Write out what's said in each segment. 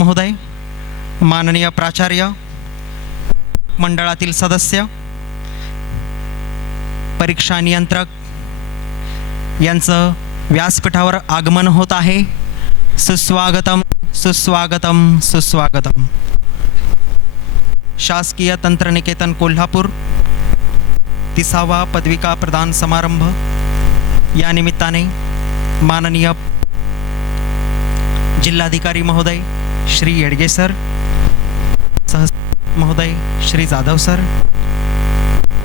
महोदय, माननीय प्राचार्य, मंडळातील सदस्य, परीक्षा नियंत्रक यांचं व्यासपीठावर आगमन होत आहे. सुस्वागतम सुस्वागतम सुस्वागतम. शासकीय तंत्रनिकेतन कोल्हापूर 30वा पदविका प्रदान समारंभ या निमित्ताने माननीय जिल्हाधिकारी महोदय श्री येडगे सर, सह महोदय श्री जाधव सर,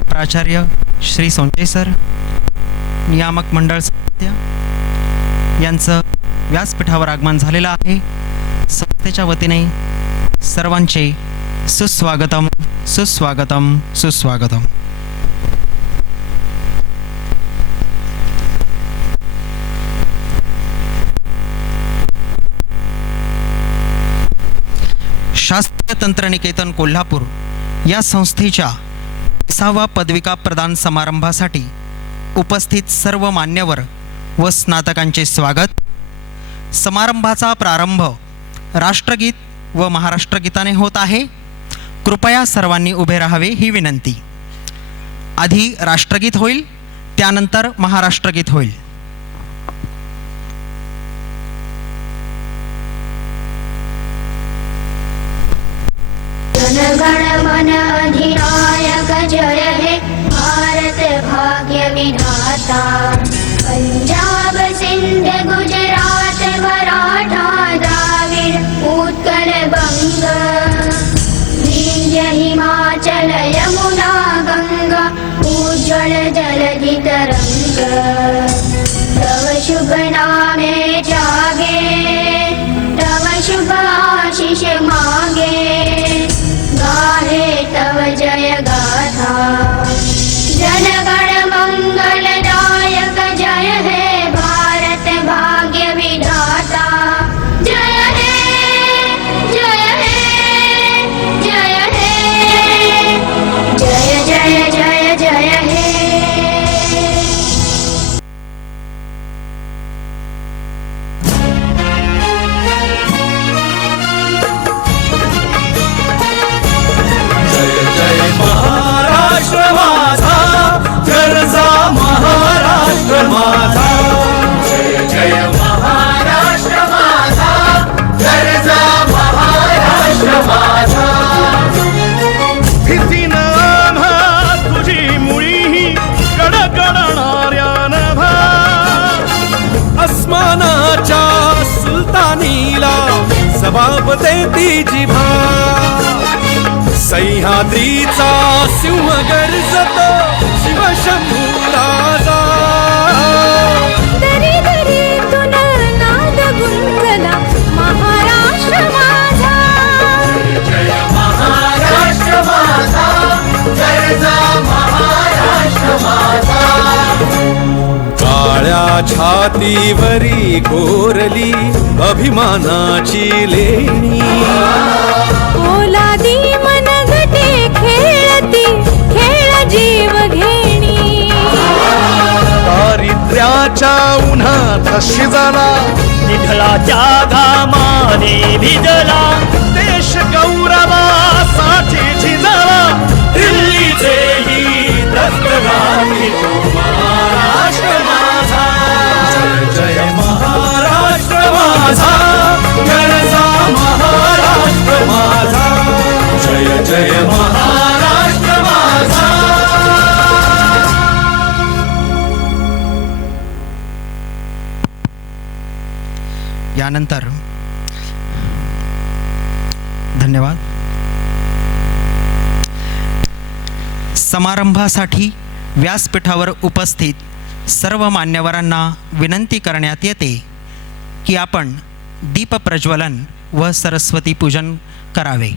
प्राचार्य श्री सोंचे सर, नियामक मंडळ सदस्य यांचं व्यासपीठावर आगमन झालेलं आहे. संस्थेच्या वतीने सर्वांचे सुस्वागतम सुस्वागतम सुस्वागतम. शासकीय तंत्रनिकेतन कोल्हापूर या संस्थेच्या 30वा पदविका प्रदान समारंभासाठी उपस्थित सर्व मान्यवर व स्नातकांचे स्वागत. समारंभाचा प्रारंभ राष्ट्रगीत व महाराष्ट्रगीताने होत आहे. कृपया सर्वांनी उभे राहावे ही विनंती. आधी राष्ट्रगीत होईल, त्यानंतर महाराष्ट्रगीत होईल. जनगण मन अधिनायक जय हे भारत भाग्य विधाता. पंजाब सिंध गुजरात मराठा द्राविड उत्कल बंग विंध्य हिमाचल यमुना गंगा उज्ज्वल जलधि तरंग. तव शुभ नामे जागे, तव शुभ आशीष मांगे, गाहे तव जय गाथा. जनगण मंगलदायक जय हे भारत भाग्य विधाता. जय हे जय हे जय हे जय जय जय जय हे. जबाब देती जिभा, सह्याद्रीचा सिंह गर्जतो शिवशंभू राजा. दरी दरीतून नाद गुंजला महाराष्ट्र माझा. जय महाराष्ट्र माझा, जय जा महाराष्ट्र माझा. काळ्या छातीवरी कोरली अभिमानाची लेणी, ओलादी मनगटे खेळती खेळ जीव घेणी. दारिद्र्याच्या उन्हात शिजला, निढळाच्या घामाने भिजला, देश गौरवासाठी झिजला. दिल्लीचे ही दस्तगामी महाराष्ट्र माझा. जय जय महाराष्ट्र माझा, गरजा महाराष्ट्र माझा. जय जय महाराष्ट्र माझा. यानंतर धन्यवाद. समारंभासाठी व्यासपीठावर उपस्थित सर्व मान्यवरांना विनंती करण्यात येते की आपण दीप प्रज्वलन व सरस्वती पूजन करावे.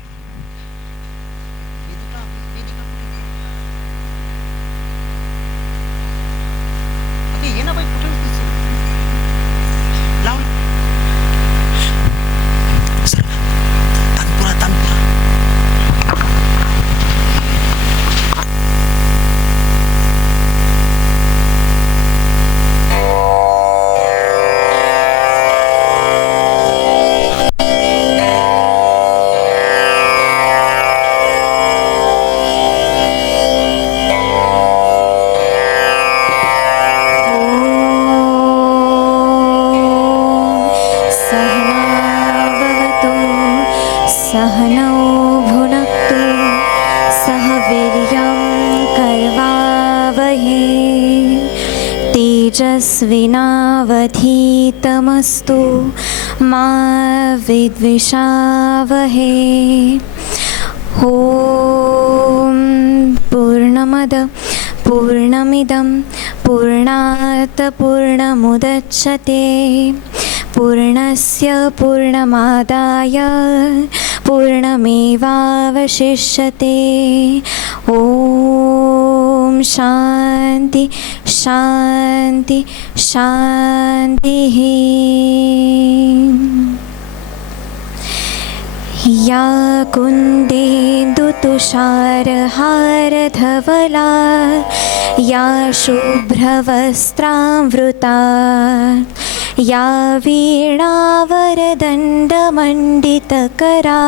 सहनौ भुनक्तु सह वीर्यं कर्वावहै तेजस्विनावधीतमस्तु मा विद्विषावहै ॐ पूर्णमद पूर्णमिदं पूर्णात् पूर्णमुदच्यते पूर्णस्य पूर्णमादाय पूर्णमेवावशिष्यते ॐ शान्ति शान्ति शान्तिः या कुन्देन्दुतुषारहारधवला या शुभ्रवस्त्रावृता या वीणावरदण्डमण्डितकरा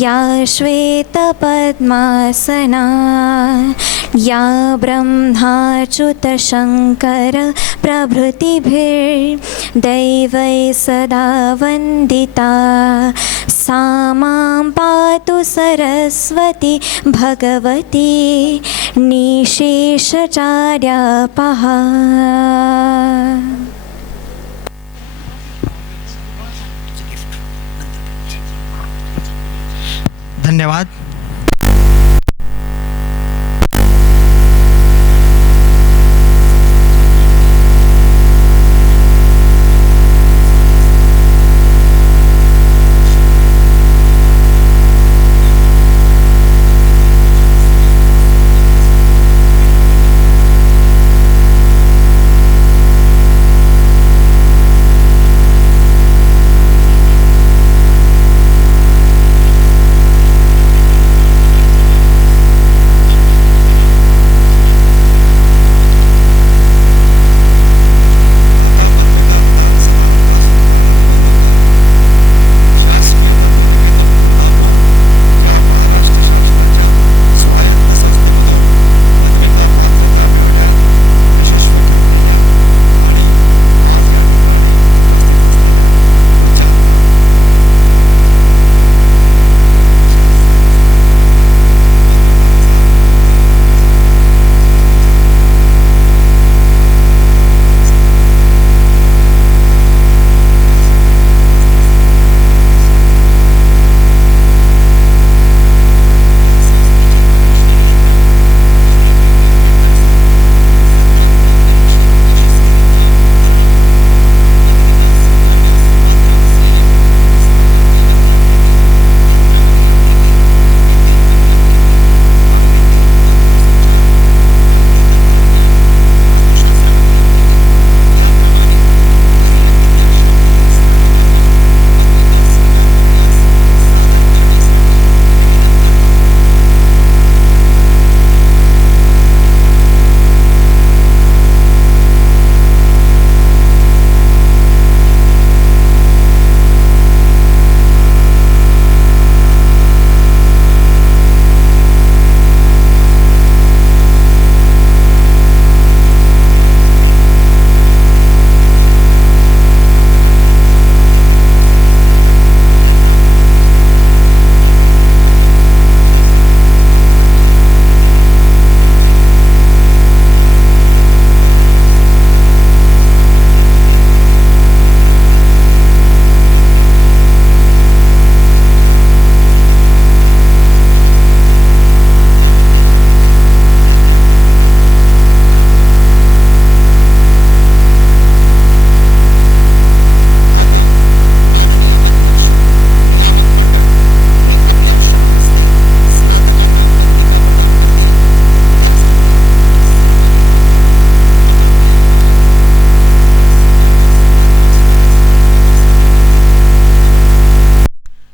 या श्वेतपद्मासना या ब्रह्माच्युतशङ्कर प्रभृतिभिर्दैवै सदा वन्दिता सा मां पातु सरस्वती भगवती निशेषचार्यापः। धन्यवाद.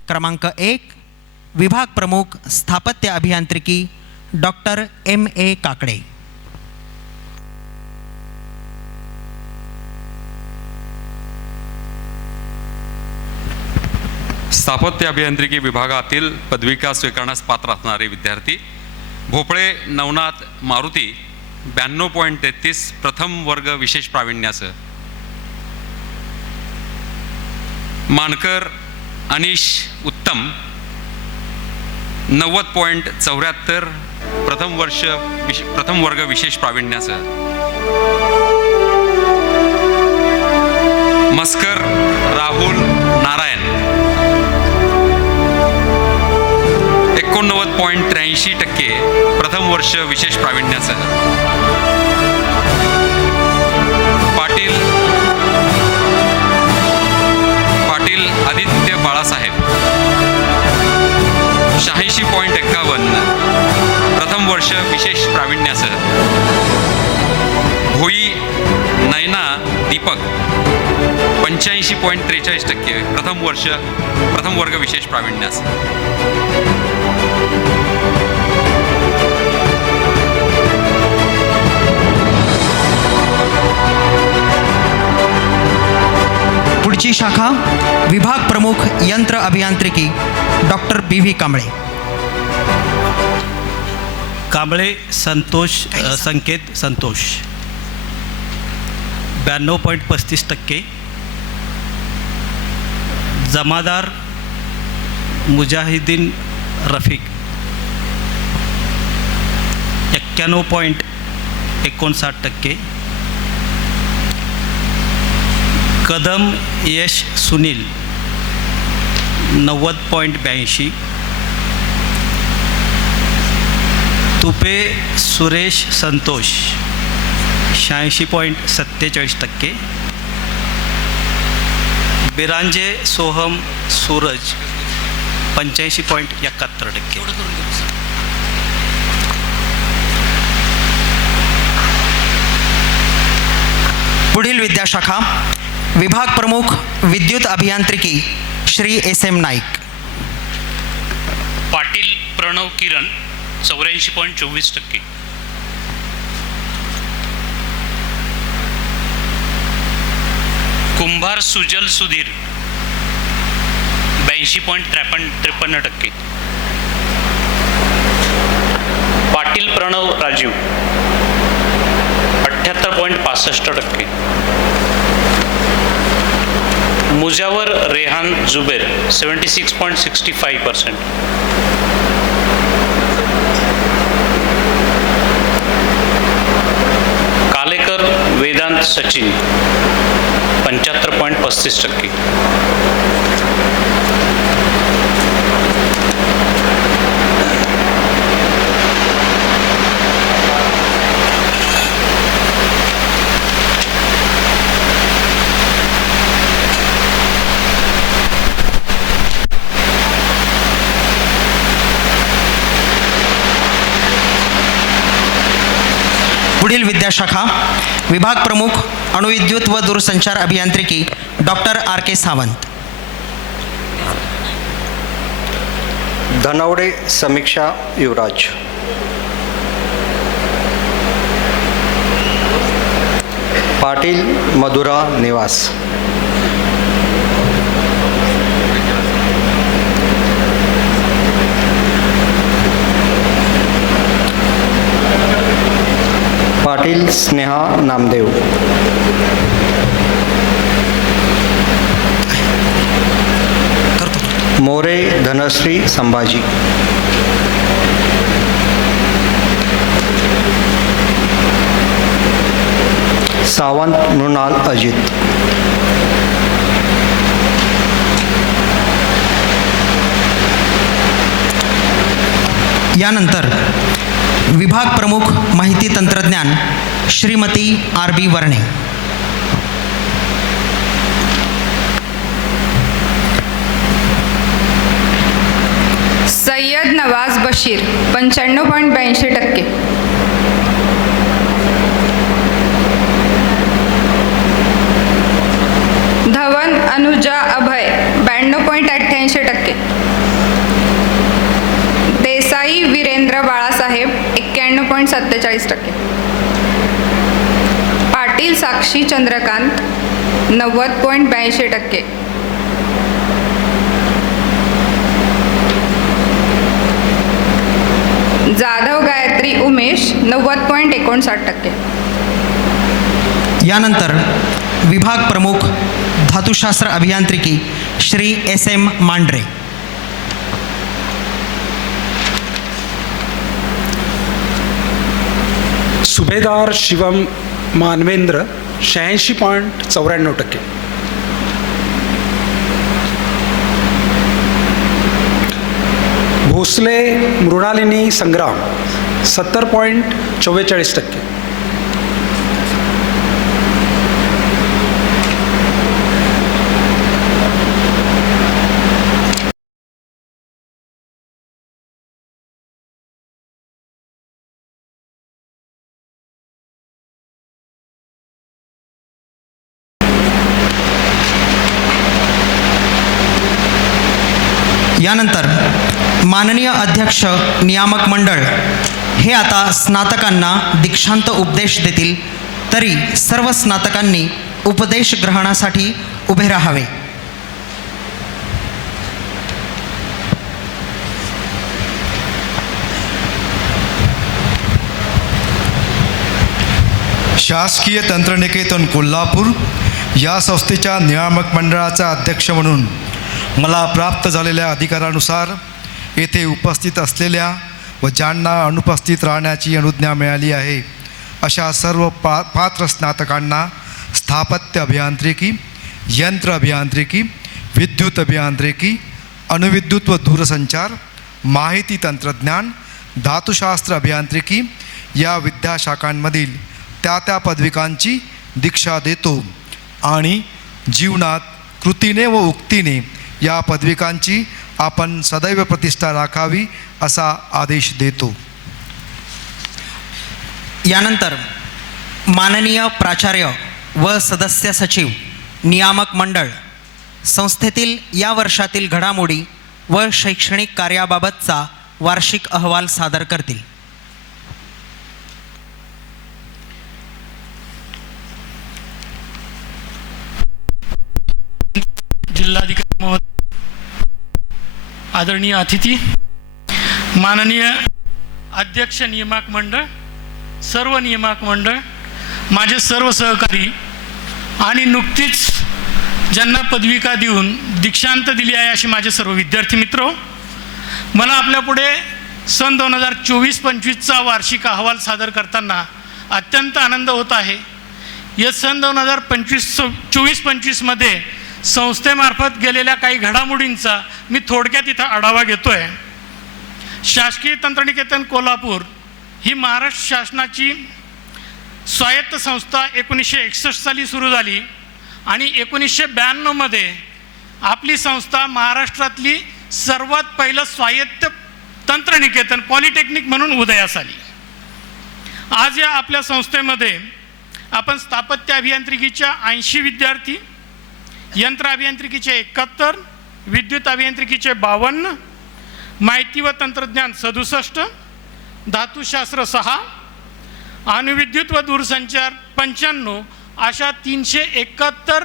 क्रमांक 1 विभाग प्रमुख स्थापत्य अभियांत्रिकी डॉक्टर M.A. काकडे. स्थापत्य अभियांत्रिकी विभागातील पदविका स्वीकारण्यास पात्र असणारे विद्यार्थी भोपळे नवनाथ मारुती 92.33 प्रथम वर्ग विशेष प्रावीण्यासह, मानकर अनिश उत्तम 90.74 प्रथम वर्ग विशेष प्रावीण्यासह मस्कर राहुल नारायण 89.83% प्रथम वर्ष विशेष प्रावीण्यासह पाटील आदित्य बाळासाहेब 86.51 प्रथम वर्ष विशेष प्रावीण्यासह भोई नैना दीपक 85.43% प्रथम वर्ग विशेष प्रावीण्यास पुढची शाखा विभाग प्रमुख यंत्र अभियांत्रिकी डॉक्टर BV कांबळे. कांबळे संकेत संतोष 92.35%. जमादार मुजाहिदीन रफिक 91.59%. कदम यश सुनील 90.82. तुपे सुरेश संतोष 86.47%. बिरांजे सोहम सूरज 85.71%. पुढील विद्याशाखा विभाग प्रमुख विद्युत अभियांत्रिकी श्री SM नाईक. पाटील प्रणव किरण 84.24%. कुंभार सुजल सुधीर 82.53%. पाटील प्रणव राजीव 78.65%. मुजावर रेहान जुबेर 76.65%. कालेकर वेदांत सचिन 75.35%. पुढील विद्याशाखा विभाग प्रमुख अणुविद्युत व दूरसंचार अभियांत्रिकी डॉक्टर RK सावंत. धनवडे समीक्षा युवराज. पाटील मधुरा निवास. पाटील स्नेहा नामदेव. मोरे धनश्री संभाजी. सावंत मृणाल अजित. यानंतर विभाग प्रमुख माहिती तंत्रज्ञान श्रीमती RB वर्णे. सय्यद नवाज बशीर 95.82%. धवन अनुजा अभय 92.88%. देसाई वीरेंद्र बाळासाहेब 91.47%. पाटील साक्षी चंद्रकांत 90.82%. जाधव गायत्री उमेश 90.59%. यानंतर विभाग प्रमुख धातुशास्त्र अभियांत्रिकी श्री SM मांढरे. सुभेदार शिवम मानवेंद्र 86.94%. भोसले मृणालिनी संग्राम 70.44%. यानंतर माननीय अध्यक्ष नियामक मंडळ हे आता स्नातकांना दीक्षांत उपदेश देतील. तरी सर्व स्नातकांनी उपदेश ग्रहणासाठी उभे राहावे. शासकीय तंत्रनिकेतन कोल्हापूर या संस्थेच्या नियामक मंडळाचा अध्यक्ष म्हणून मला प्राप्त झालेल्या अधिकारानुसार येथे उपस्थित असलेल्या व ज्यांना अनुपस्थित राहण्याची अनुज्ञा मिळाली आहे अशा सर्व पात्र स्नातकांना स्थापत्य अभियांत्रिकी, यंत्र अभियांत्रिकी, विद्युत अभियांत्रिकी, अणुविद्युत व दूरसंचार, माहिती तंत्रज्ञान, धातुशास्त्र अभियांत्रिकी या विद्याशाखांमधील त्या पदविकांची दीक्षा देतो आणि जीवनात कृतीने व उक्तीने या पदविकांची आपण सदैव प्रतिष्ठा राखावी असा आदेश देतो. यानंतर माननीय प्राचार्य व सदस्य सचिव नियामक मंडळ संस्थेतील या वर्षातील घडामोडी व शैक्षणिक कार्याबाबतचा वार्षिक अहवाल सादर करतील. जिल्हाधिकारी महोदय, आदरणीय अतिथी, माननीय अध्यक्ष नियामक मंडळ, सर्व नियामक मंडळ, माझे सर्व सहकारी आणि नुकतीच ज्यांना पदविका देऊन दीक्षांत दिली आहे असे माझे सर्व विद्यार्थी मित्र, मला आपल्यापुढे सन 2024-25चा वार्षिक अहवाल सादर करताना अत्यंत आनंद होत आहे. या सन 2024-25मध्ये संस्थेमार्फत गेलेल्या काही घडामोडींचा मी थोडक्यात इथं आढावा घेतो आहे. शासकीय तंत्रनिकेतन कोल्हापूर ही महाराष्ट्र शासनाची स्वायत्त संस्था 1961 साली सुरू झाली आणि 1992मध्ये आपली संस्था महाराष्ट्रातली सर्वात पहिलं स्वायत्त तंत्रनिकेतन पॉलिटेक्निक म्हणून उदयास आली. आज या आपल्या संस्थेमध्ये आपण स्थापत्य अभियांत्रिकीच्या 80 विद्यार्थी, यंत्र अभियांत्रिकीचे 71, विद्युत अभियांत्रिकीचे 52, माहिती व तंत्रज्ञान 67, धातुशास्त्र 6, अणुविद्युत व दूरसंचार 95 अशा 371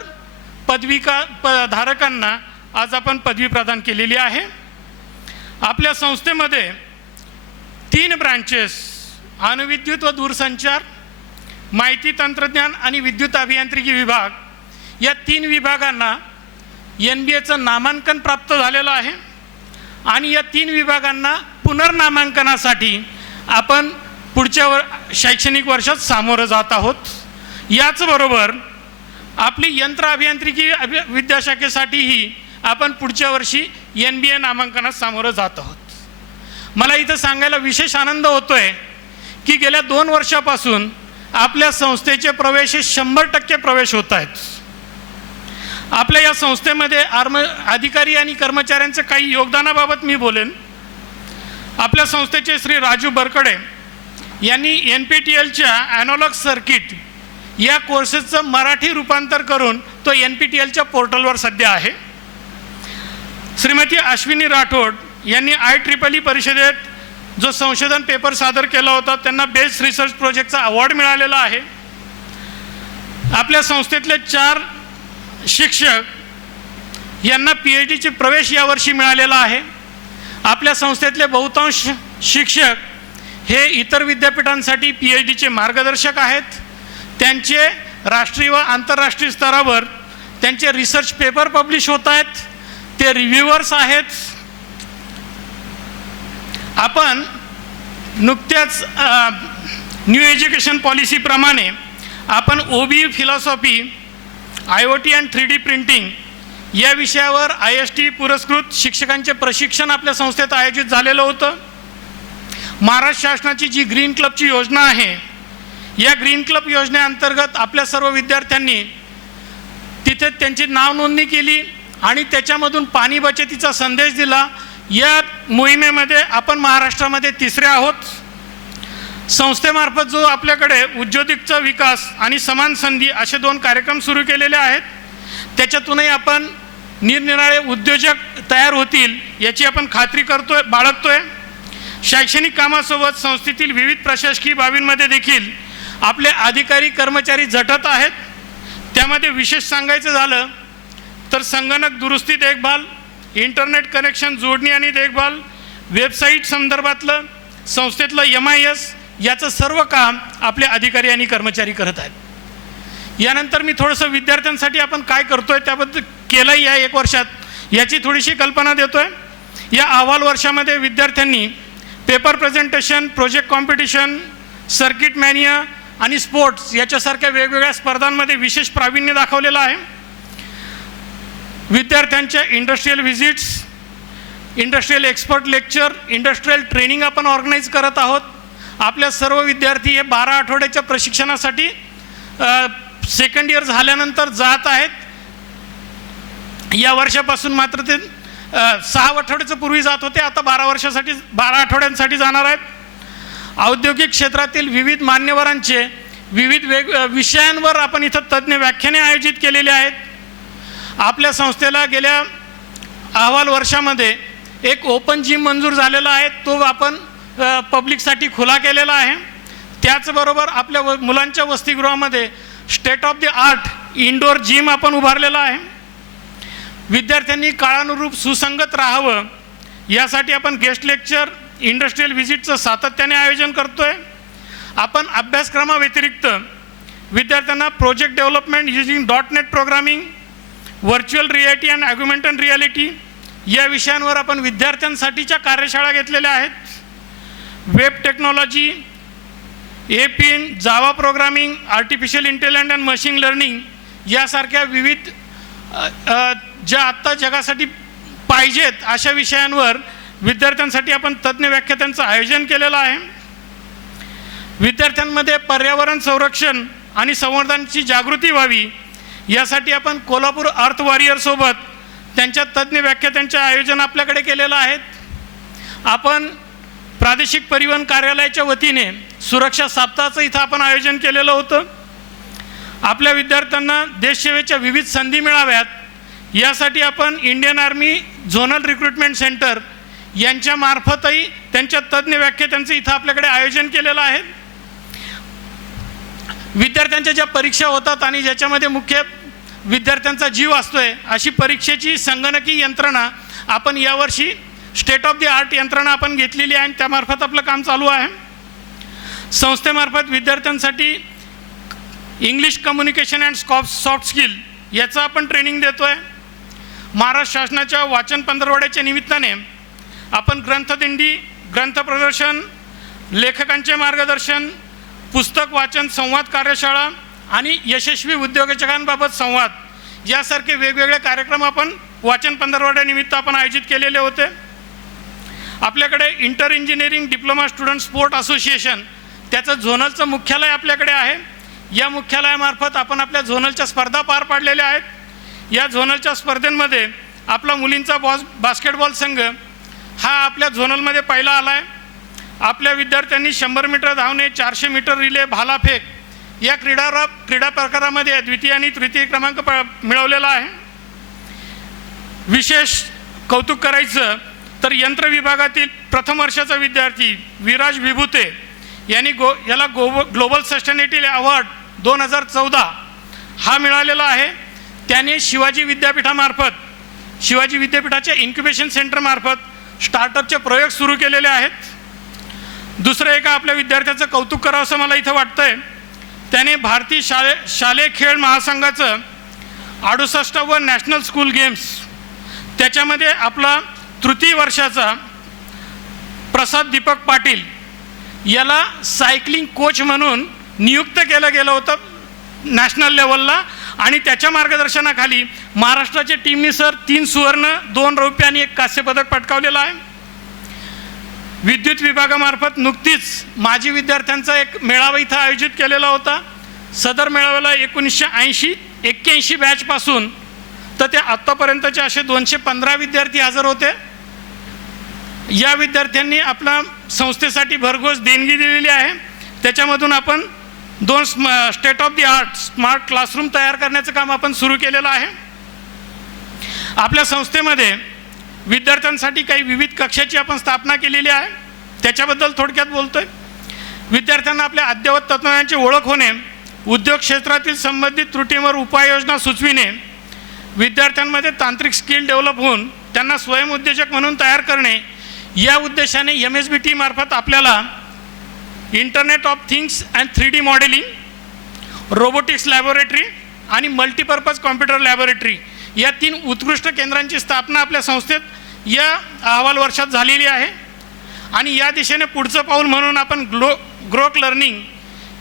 धारकांना आज आपण पदवी प्रदान केलेली आहे. आपल्या संस्थेमध्ये 3 ब्रांचेस अणुविद्युत व दूरसंचार, माहिती तंत्रज्ञान आणि विद्युत अभियांत्रिकी विभाग या 3 विभागांना NBAचं नामांकन प्राप्त झालेलं आहे आणि या 3 विभागांना पुनर्नामांकनासाठी आपण पुढच्या शैक्षणिक वर्षात सामोरं जात आहोत. याचबरोबर आपली यंत्र अभियांत्रिकी विद्याशाखेसाठीही आपण पुढच्या वर्षी NBA नामांकनास सामोरं जात आहोत. मला इथं सांगायला विशेष आनंद होतो आहे की गेल्या 2 वर्षापासून आपल्या संस्थेचे प्रवेश हे 100% प्रवेश होत आहेत. आपल्या या संस्थेमध्ये अधिकारी आणि कर्मचाऱ्यांचं काही योगदानाबाबत मी बोलेन. आपल्या संस्थेचे श्री राजू बरकडे यांनी NPTELच्या ॲनालॉग सर्किट या कोर्सेसचं मराठी रूपांतर करून तो NPTELच्या पोर्टलवर सध्या आहे. श्रीमती अश्विनी राठोड यांनी IEEE परिषदेत जो संशोधन पेपर सादर केला होता त्यांना बेस्ट रिसर्च प्रोजेक्टचा अवॉर्ड मिळालेला आहे. आपल्या संस्थेतले 4 शिक्षक यांना PhDचे प्रवेश यावर्षी मिळालेला आहे. आपल्या संस्थेतले बहुतांश शिक्षक हे इतर विद्यापीठांसाठी PhDचे मार्गदर्शक आहेत. त्यांचे राष्ट्रीय व आंतरराष्ट्रीय स्तरावर त्यांचे रिसर्च पेपर पब्लिश होत आहेत. ते रिव्ह्यूअर्स आहेत. आपण नुकत्याच न्यू एज्युकेशन पॉलिसीप्रमाणे आपण OBE philosophy, IoT and 3D printing या विषयावर IST पुरस्कृत शिक्षकांचे प्रशिक्षण आपल्या संस्थेत आयोजित झालेलं होतं. महाराष्ट्र शासनाची जी ग्रीन क्लबची योजना आहे, या ग्रीन क्लब योजनेअंतर्गत आपल्या सर्व विद्यार्थ्यांनी तिथे त्यांची नाव नोंदणी केली आणि त्याच्यामधून पाणी बचतीचा संदेश दिला. या मोहिमेमध्ये आपण महाराष्ट्रामध्ये तिसरे आहोत. संस्थेमार्फत जो आपल्याकडे उद्योजकचा विकास आणि समान संधी असे 2 कार्यक्रम सुरू केलेले आहेत, त्याच्यातूनही आपण निरनिराळे उद्योजक तयार होतील याची आपण खात्री बाळगतोय. शैक्षणिक कामासोबत संस्थेतील विविध प्रशासकीय बाबींमध्ये देखील आपले अधिकारी कर्मचारी झटत आहेत. त्यामध्ये विशेष सांगायचं झालं तर संगणक दुरुस्ती देखभाल, इंटरनेट कनेक्शन जोडणी आणि देखभाल, वेबसाईट संदर्भातलं संस्थेतलं MIS याचं सर्व काम आपले अधिकारी आणि कर्मचारी करत आहेत. यानंतर मी थोडंसं विद्यार्थ्यांसाठी आपण काय करतोय त्याबद्दल केलं या 1 वर्षात याची थोडीशी कल्पना देतोय. या अहवाल वर्षामध्ये विद्यार्थ्यांनी paper presentation, project competition, circuit mania आणि स्पोर्ट्स याच्यासारख्या वेगवेगळ्या स्पर्धांमध्ये विशेष प्रावीण्य दाखवलेलं आहे. विद्यार्थ्यांच्या industrial visits, industrial expert lecture, industrial training आपण ऑर्गनाईज करत आहोत. आपल्या सर्व विद्यार्थी हे 12 आठवड्याच्या प्रशिक्षणासाठी सेकंड इयर झाल्यानंतर जात आहेत. या वर्षापासून मात्र ते 6 आठवड्याचं पूर्वी जात होते, आता 12 आठवड्यांसाठी जाणार आहेत. औद्योगिक क्षेत्रातील विविध मान्यवरांचे विविध विषयांवर आपण इथं तज्ज्ञ व्याख्याने आयोजित केलेले आहेत. आपल्या संस्थेला गेल्या अहवाल वर्षामध्ये एक ओपन जिम मंजूर झालेला आहे, तो आपण पब्लिकसाठी खुला केलेला आहे. त्याचबरोबर आपल्या मुलांच्या वसतिगृहामध्ये state of the art indoor gym आपण उभारलेला आहे. विद्यार्थ्यांनी काळानुरूप सुसंगत राहावं यासाठी आपण गेस्ट लेक्चर, इंडस्ट्रियल व्हिजिटचं सातत्याने आयोजन करतोय. आपण अभ्यासक्रमाव्यतिरिक्त विद्यार्थ्यांना project development using .NET programming, virtual reality and augmented reality या विषयांवर आपण विद्यार्थ्यांसाठीच्या कार्यशाळा घेतलेल्या आहेत. Web technology, APN, Java programming, artificial intelligence and machine learning यासारख्या विविध ज्या आत्ता जगासाठी पाहिजेत अशा विषयांवर विद्यार्थ्यांसाठी आपण तज्ज्ञ व्याख्यात्यांचं आयोजन केलेलं आहे. विद्यार्थ्यांमध्ये पर्यावरण संरक्षण आणि संवर्धनाची जागृती व्हावी यासाठी आपण कोल्हापूर अर्थ वॉरियरसोबत त्यांच्या तज्ज्ञ व्याख्यात्यांचे आयोजन आपल्याकडे केलेलं आहे. आपण प्रादेशिक परिवहन कार्यालयाच्या वतीने सुरक्षा सप्ताहाचं इथं आपण आयोजन केलेलं होतं. आपल्या विद्यार्थ्यांना देशसेवेच्या विविध संधी मिळाव्यात यासाठी आपण Indian army zonal recruitment centre यांच्यामार्फतही त्यांच्या तज्ज्ञ व्याख्यात्यांचं इथं आपल्याकडे आयोजन केलेलं आहे. विद्यार्थ्यांच्या ज्या परीक्षा होतात आणि ज्याच्यामध्ये मुख्य विद्यार्थ्यांचा जीव असतोय अशी परीक्षेची संगणकी यंत्रणा आपण यावर्षी स्टेट ऑफ द आर्ट यंत्रणा आपण घेतलेली आहे आणि त्यामार्फत आपलं काम चालू आहे. संस्थेमार्फत विद्यार्थ्यांसाठी English communication and soft skill याचं आपण ट्रेनिंग देतो आहे. महाराष्ट्र शासनाच्या वाचन पंधरवड्याच्या निमित्ताने आपण ग्रंथदिंडी, ग्रंथ प्रदर्शन, लेखकांचे मार्गदर्शन, पुस्तक वाचन संवाद कार्यशाळा आणि यशस्वी उद्योजकांबाबत संवाद यासारखे वेगवेगळे कार्यक्रम आपण वाचन पंधरवड्यानिमित्त आपण आयोजित केलेले होते. आपल्याकडे inter engineering diploma student sport association त्याचं झोनलचं मुख्यालय आपल्याकडे आहे. या मुख्यालयामार्फत आपण आपल्या झोनलच्या स्पर्धा पार पाडलेल्या आहेत. या झोनलच्या स्पर्धेमध्ये आपला मुलींचा बास्केटबॉल संघ हा आपल्या झोनलमध्ये पहिला आला आहे. आपल्या विद्यार्थ्यांनी 100 मीटर धावणे, 400 मीटर रिले, भालाफेक या क्रीडा प्रकारामध्ये द्वितीय आणि तृतीय क्रमांक मिळवलेला आहे. विशेष कौतुक करायचं तर यंत्र विभागातील प्रथम वर्षाचा विद्यार्थी विराज विभूते यांनी याला ग्लोबल सस्टेनेबिलिटी अवॉर्ड 2014 हा मिळालेला आहे. त्याने शिवाजी विद्यापीठामार्फत, शिवाजी विद्यापीठाच्या इन्क्युबेशन सेंटरमार्फत स्टार्टअपचे प्रयोग सुरू केलेले आहेत. दुसरं एका आपल्या विद्यार्थ्याचं कौतुक करावं असं मला इथं वाटतंय. त्याने भारतीय शालेय खेळ महासंघाचं 68वं नॅशनल स्कूल गेम्स त्याच्यामध्ये आपला तृतीय वर्षाचा प्रसाद दीपक पाटील याला सायकलिंग कोच म्हणून नियुक्त केलं गेलं होतं नॅशनल लेवलला, आणि त्याच्या मार्गदर्शनाखाली महाराष्ट्राच्या टीमने सर 3 सुवर्ण 2 रौप्य आणि 1 कांस्य पदक पटकावलेलं आहे. विद्युत विभागामार्फत नुकतीच माजी विद्यार्थ्यांचा एक मेळावा इथं आयोजित केलेला होता. सदर मेळाव्याला 1980-81 बॅचपासून तर ते आत्तापर्यंतचे असे 215 विद्यार्थी हजर होते. या विद्यार्थ्यांनी आपल्या संस्थेसाठी भरघोस देणगी दिलेली आहे. त्याच्यामधून आपण 2 state of the art smart classroom तयार करण्याचं काम आपण सुरू केलेलं आहे. आपल्या संस्थेमध्ये विद्यार्थ्यांसाठी काही विविध कक्षाची आपण स्थापना केलेली आहे. त्याच्याबद्दल थोडक्यात बोलतोय. विद्यार्थ्यांना आपल्या अद्ययावत तंत्रज्ञानाची ओळख होणे, उद्योग क्षेत्रातील संबंधित त्रुटींवर उपाययोजना सुचविणे, विद्यार्थ्यांमध्ये तांत्रिक स्किल डेव्हलप होऊन त्यांना स्वयंउद्योजक म्हणून तयार करणे, या उद्देशाने MSBT मार्फत आपल्याला internet of things and 3D modelling, robotics laboratory आणि मल्टीपर्पज कॉम्प्युटर लॅबोरेटरी या 3 उत्कृष्ट केंद्रांची स्थापना आपल्या संस्थेत या अहवाल वर्षात झालेली आहे. आणि या दिशेने पुढचं पाऊल म्हणून आपण ग्रोक लर्निंग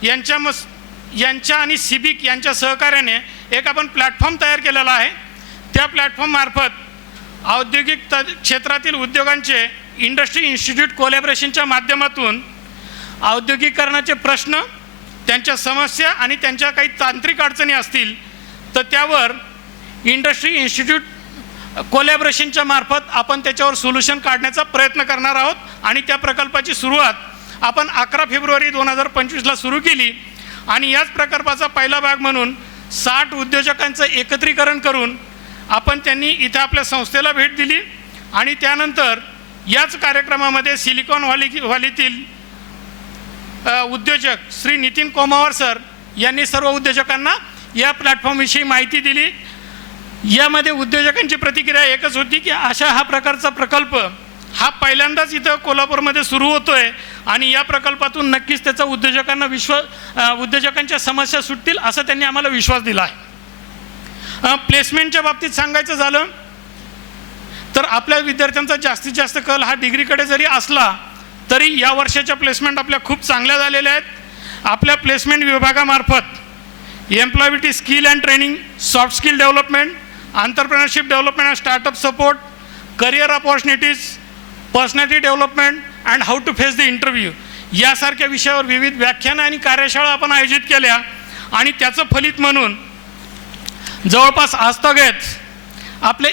यांच्या आणि सिबिक यांच्या सहकार्याने एक आपण प्लॅटफॉर्म तयार केलेला आहे. त्या प्लॅटफॉर्ममार्फत औद्योगिक क्षेत्रातील उद्योगांचे इंडस्ट्री इन्स्टिट्यूट कोलॅबरेशनच्या माध्यमातून औद्योगिकरणाचे प्रश्न, त्यांच्या समस्या आणि त्यांच्या काही तांत्रिक अडचणी असतील तर त्यावर इंडस्ट्री इन्स्टिट्यूट कोलॅबरेशनच्या मार्फत आपण त्याच्यावर सोल्युशन काढण्याचा प्रयत्न करणार आहोत. आणि त्या प्रकल्पाची सुरुवात आपण 11 फेब्रुवारी 2025ला सुरू केली. आणि याच प्रकल्पाचा पहिला भाग म्हणून 60 उद्योजकांचं एकत्रीकरण करून त्यांनी इथं आपल्या संस्थेला भेट दिली. आणि त्यानंतर याच कार्यक्रमामध्ये सिलिकॉन व्हॅलीतील उद्योजक श्री नितीन कोमावर सर यांनी सर्व उद्योजकांना या प्लॅटफॉर्मविषयी माहिती दिली. यामध्ये उद्योजकांची प्रतिक्रिया एकच होती की अशा हा प्रकारचा प्रकल्प हा पहिल्यांदाच इथं कोल्हापूरमध्ये सुरू होतोय आणि या प्रकल्पातून नक्कीच त्याचा उद्योजकांच्या समस्या सुटतील असं त्यांनी आम्हाला विश्वास दिला आहे. प्लेसमेंटच्या बाबतीत सांगायचं झालं तर आपल्या विद्यार्थ्यांचा जास्तीत जास्त कल हा डिग्रीकडे जरी असला तरी या वर्षाच्या प्लेसमेंट आपल्या खूप चांगल्या झालेल्या आहेत. आपल्या प्लेसमेंट विभागामार्फत employability skill and training, soft skill development, entrepreneurship development and startup support, career opportunities, personality development and how to face the interview यासारख्या विषयावर विविध व्याख्यानं आणि कार्यशाळा आपण आयोजित केल्या. आणि त्याचं फलित म्हणून जवळपास आजतागत आपले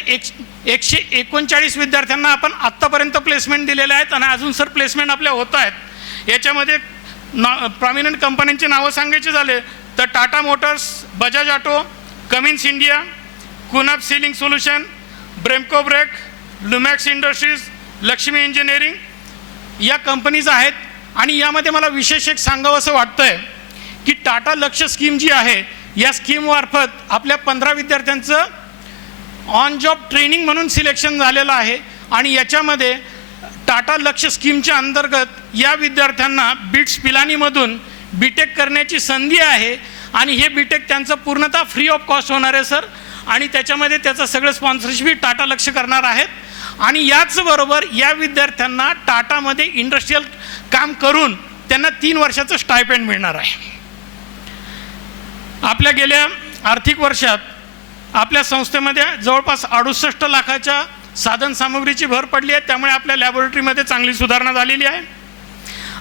139 विद्यार्थ्यांना आपण आत्तापर्यंत प्लेसमेंट दिलेले आहेत आणि अजून सर प्लेसमेंट आपल्या होत आहेत. याच्यामध्ये प्रॉमिनंट कंपन्यांची नावं सांगायची झाले तर Tata Motors, Bajaj auto, Cummins India, कुनाब sealing solution, Bremco brake, Lumax industries, Lakshmi engineering या कंपनीज आहेत. आणि यामध्ये मला विशेष एक सांगावं असं वाटतं आहे की टाटा लक्ष स्कीम जी आहे या स्कीममार्फत आपल्या 15 विद्यार्थ्यांचं ऑन जॉब ट्रेनिंग म्हणून सिलेक्शन झालेलं आहे. आणि याच्यामध्ये टाटा लक्ष स्कीमच्या अंतर्गत या विद्यार्थ्यांना बिट्स पिलानीमधून बीटेक करण्याची संधी आहे. आणि हे बीटेक त्यांचं पूर्णतः फ्री ऑफ कॉस्ट होणार आहे सर. आणि त्याच्यामध्ये त्याचं सगळं स्पॉन्सरशिप टाटा लक्ष करणार आहेत. आणि याचबरोबर या विद्यार्थ्यांना टाटामध्ये इंडस्ट्रियल काम करून त्यांना 3 वर्षाचं स्टायपेंड मिळणार आहे. आपल्या गेल्या आर्थिक वर्षात आपल्या संस्थेमध्ये जवळपास 68 लाखाच्या साधनसामुग्रीची भर पडली आहे. त्यामुळे आपल्या लॅबोरेटरीमध्ये चांगली सुधारणा झालेली आहे.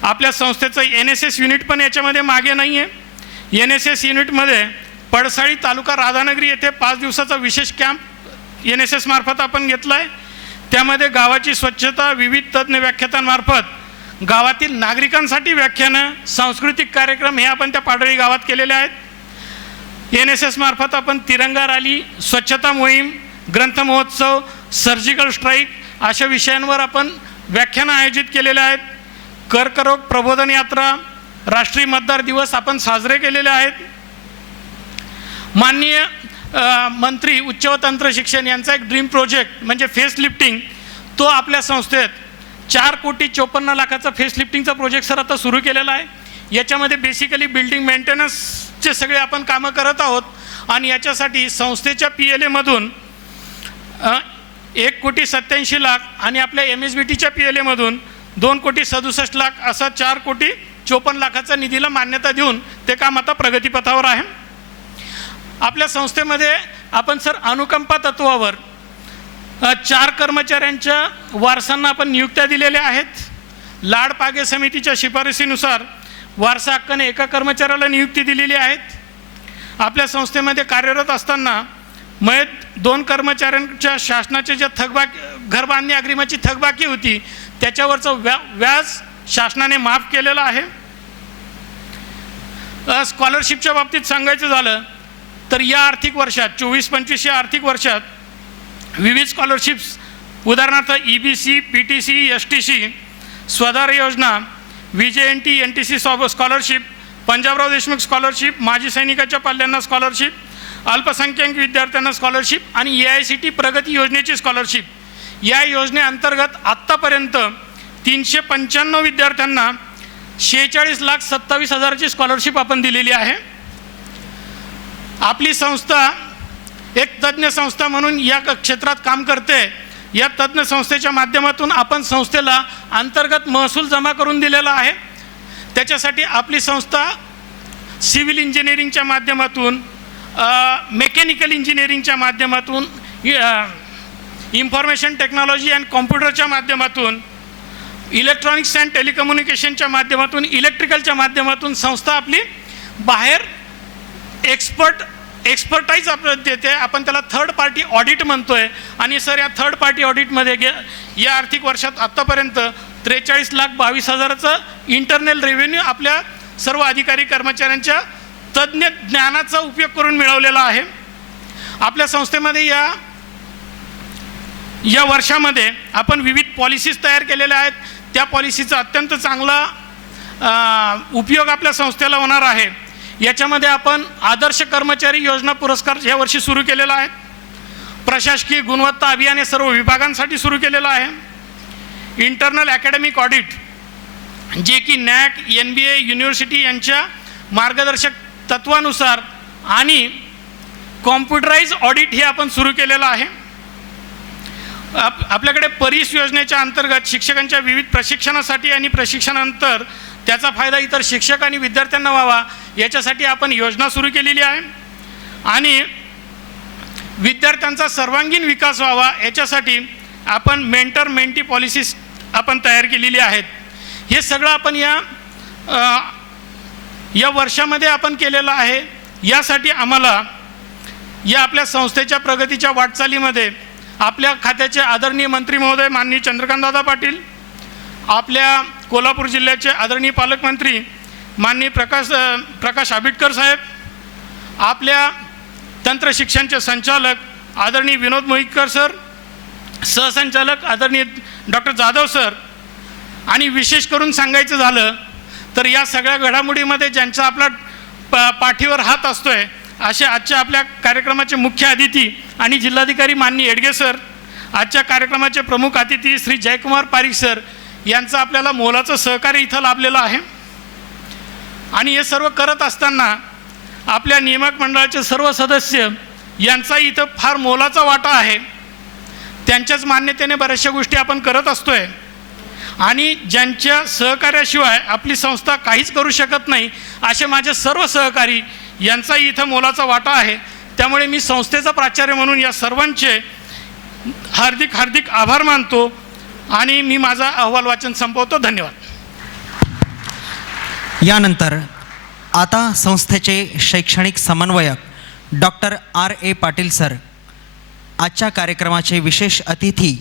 आपल्या संस्थेचं NSS युनिट पण याच्यामध्ये मागे नाही आहे. NSS युनिटमध्ये पडसाळी तालुका राधानगरी येथे 5 दिवसाचा विशेष कॅम्प NSS मार्फत आपण घेतला आहे. त्यामध्ये गावाची स्वच्छता, विविध तज्ज्ञ व्याख्यातांमार्फत गावातील नागरिकांसाठी व्याख्यानं, सांस्कृतिक कार्यक्रम हे आपण त्या पाडळी गावात केलेले आहेत. NSS मार्फत आपण तिरंगा रॅली, स्वच्छता मोहीम, ग्रंथ महोत्सव, सर्जिकल स्ट्राईक अशा विषयांवर आपण व्याख्यानं आयोजित केलेले आहेत. कर्करोग प्रबोधन यात्रा, राष्ट्रीय मतदार दिवस आपण साजरे केलेले आहेत. माननीय मंत्री उच्च व तंत्र शिक्षण यांचा एक ड्रीम प्रोजेक्ट म्हणजे फेस लिफ्टिंग, तो आपल्या संस्थेत 4,54,00,000चा फेस लिफ्टिंगचा प्रोजेक्ट सर आता सुरू केलेला आहे. याच्यामध्ये बेसिकली बिल्डिंग मेंटेनन्सचे सगळे आपण कामं करत आहोत. आणि याच्यासाठी संस्थेच्या PLAमधून 1,87,00,000 आणि आपल्या MSBTच्या PLAमधून 2,67,00,000 असा 4,54,00,000चा निधीला मान्यता देऊन ते काम आता प्रगतीपथावर आहे. आपल्या संस्थेमध्ये आपण सर अनुकंपा तत्वावर 4 कर्मचाऱ्यांच्या वारसांना आपण नियुक्त्या दिलेल्या आहेत. लाड पागे समितीच्या शिफारसीनुसार वारसा हक्काने एका कर्मचाऱ्याला नियुक्ती दिलेली आहेत. आपल्या संस्थेमध्ये कार्यरत असताना मयत 2 कर्मचाऱ्यांच्या शासनाचे जे घरबांधणी अग्रिमाची थकबाकी होती त्याच्यावरचं व्याज शासनाने माफ केलेलं आहे. स्कॉलरशिपच्या बाबतीत सांगायचं झालं तर या आर्थिक वर्षात 24-25 या आर्थिक वर्षात विविध स्कॉलरशिप्स उदाहरणार्थ EBC, PTC, STC, स्वधार योजना, VJNT, NTC scholarship, Panjabrao Deshmukh scholarship, माजी सैनिकाच्या पाल्यांना स्कॉलरशिप, अल्पसंख्याक विद्यार्थ्यांना स्कॉलरशिप आणि AICT प्रगती योजनेची स्कॉलरशिप या योजनेअंतर्गत आत्तापर्यंत 395 विद्यार्थ्यांना 46,27,000ची स्कॉलरशिप आपण दिलेली आहे. आपली संस्था एक तज्ज्ञ संस्था म्हणून या क्षेत्रात काम करते. या तज्ज्ञ संस्थेच्या माध्यमातून आपण संस्थेला अंतर्गत महसूल जमा करून दिलेला आहे. त्याच्यासाठी आपली संस्था सिव्हिल इंजिनिअरिंगच्या माध्यमातून, मेकॅनिकल इंजिनिअरिंगच्या माध्यमातून, इन्फॉर्मेशन टेक्नॉलॉजी अँड कॉम्प्युटरच्या माध्यमातून, इलेक्ट्रॉनिक्स अँड टेलिकम्युनिकेशनच्या माध्यमातून, इलेक्ट्रिकलच्या माध्यमातून संस्था आपली बाहेर एक्सपर्टाईज आपल्याला देते. आपण त्याला थर्ड पार्टी ऑडिट म्हणतोय. आणि सर या थर्ड पार्टी ऑडिटमध्ये या आर्थिक वर्षात आत्तापर्यंत 43,22,000चं इंटरनल रेव्हेन्यू आपल्या सर्व अधिकारी कर्मचाऱ्यांच्या तज्ज्ञ ज्ञानाचा उपयोग करून मिळवलेला आहे. आपल्या संस्थेमध्ये या वर्षामध्ये आपण विविध पॉलिसीज तयार केलेल्या आहेत. त्या पॉलिसीचा अत्यंत चांगला उपयोग आपल्या संस्थेला होणार आहे. याच्यामध्ये आपण आदर्श कर्मचारी योजना पुरस्कार या वर्षी सुरू केलेला आहे. प्रशासकीय गुणवत्ता अभियान हे सर्व विभागांसाठी सुरू केलेलं आहे. इंटरनल अकॅडमिक ऑडिट जे की NAC, NBA, युनिव्हर्सिटी यांच्या मार्गदर्शक तत्वानुसार आणि कॉम्प्युटराइज ऑडिट हे आपण सुरू केलेलं आहे. आपल्याकडे परीस योजनेच्या अंतर्गत शिक्षकांच्या विविध प्रशिक्षणासाठी आणि प्रशिक्षणानंतर त्याचा फायदा इतर शिक्षक आणि विद्यार्थ्यांना व्हावा याच्यासाठी आपण योजना सुरू केलेली आहे. आणि विद्यार्थ्यांचा सर्वांगीण विकास व्हावा याच्यासाठी आपण मेंटर मेंटी पॉलिसीज आपण तयार केलेली आहेत. हे सगळं आपण या वर्षामध्ये आपण केलेलं आहे. यासाठी आम्हाला या आपल्या संस्थेच्या प्रगतीच्या वाटचालीमध्ये आपल्या खात्याचे आदरणीय मंत्री महोदय माननीय चंद्रकांतदादा पाटील, आपल्या कोल्हापूर जिल्ह्याचे आदरणीय पालकमंत्री माननीय प्रकाश आंबेडकर साहेब, आपल्या तंत्र शिक्षणचे संचालक आदरणीय विनोद मोहितकर सर, सहसंचालक आदरणीय डॉक्टर जाधव सर, आणि विशेष करून सांगायचं झालं तर या सगळ्या घडामोडीमध्ये ज्यांचा आपला पाठीवर हात असतोय असे आजच्या आपल्या कार्यक्रमाचे मुख्य अतिथी आणि जिल्हाधिकारी माननीय येडगे सर, आजच्या कार्यक्रमाचे प्रमुख अतिथी श्री जयकुमार पारिक सर यांचं आपल्याला मोलाचं सहकार्य इथं लाभलेलं आहे. आणि हे सर्व करत असताना आपल्या नियामक मंडळाचे सर्व सदस्य यांचा इथं फार मोलाचा वाटा आहे. त्यांच्याच मान्यतेने बऱ्याचशा गोष्टी आपण करत असतोय. आणि ज्यांच्या सहकार्याशिवाय आपली संस्था काहीच करू शकत नाही असे माझे सर्व सहकारी यांचाही इथं मोलाचा वाटा आहे. त्यामुळे मी संस्थेचा प्राचार्य म्हणून या सर्वांचे हार्दिक हार्दिक आभार मानतो आणि मी माझा अहवाल वाचन संपवतो. धन्यवाद. यानंतर आता संस्थेचे शैक्षणिक समन्वयक डॉक्टर R.A. पाटील सर आजच्या कार्यक्रमाचे विशेष अतिथी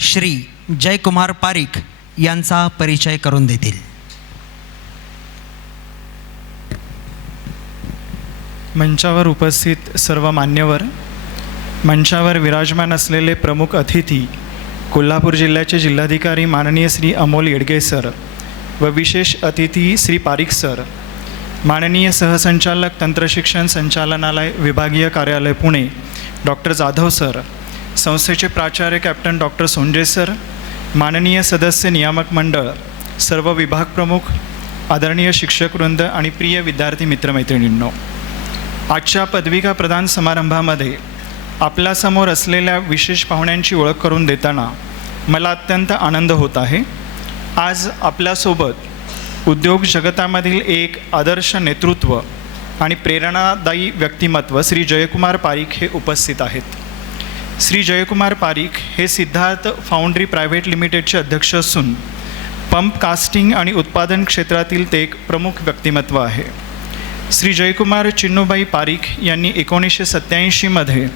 श्री जयकुमार पारिक यांचा परिचय करून देतील. मंचावर उपस्थित सर्व मान्यवर, मंचावर विराजमान असलेले प्रमुख अतिथी कोल्हापूर जिल्ह्याचे जिल्हाधिकारी माननीय श्री अमोल येडगे सर व विशेष अतिथी श्री पारिक सर, माननीय सहसंचालक तंत्रशिक्षण संचालनालय विभागीय कार्यालय पुणे डॉक्टर जाधव सर, संस्थेचे प्राचार्य कॅप्टन डॉक्टर सोंजे सर, माननीय सदस्य नियामक मंडळ, सर्व विभाग प्रमुख, आदरणीय शिक्षकवृंद आणि प्रिय विद्यार्थी मित्रमैत्रिणींनो, आजच्या पदविका प्रदान समारंभामध्ये आपल्यासमोर असलेल्या विशेष पाहुण्यांची ओळख करून देताना मला अत्यंत आनंद होत आहे. आज आपल्यासोबत उद्योग जगतामधील एक आदर्श नेतृत्व आणि प्रेरणादायी व्यक्तिमत्व श्री जयकुमार पारीख हे उपस्थित आहेत. श्री जयकुमार पारीख हे सिद्धार्थ फाउंड्री प्रायव्हेट लिमिटेडचे अध्यक्ष असून पंप कास्टिंग आणि उत्पादन क्षेत्रातील ते एक प्रमुख व्यक्तिमत्व आहे. श्री जयकुमार चिन्नूबाई पारीख यांनी 1987मध्ये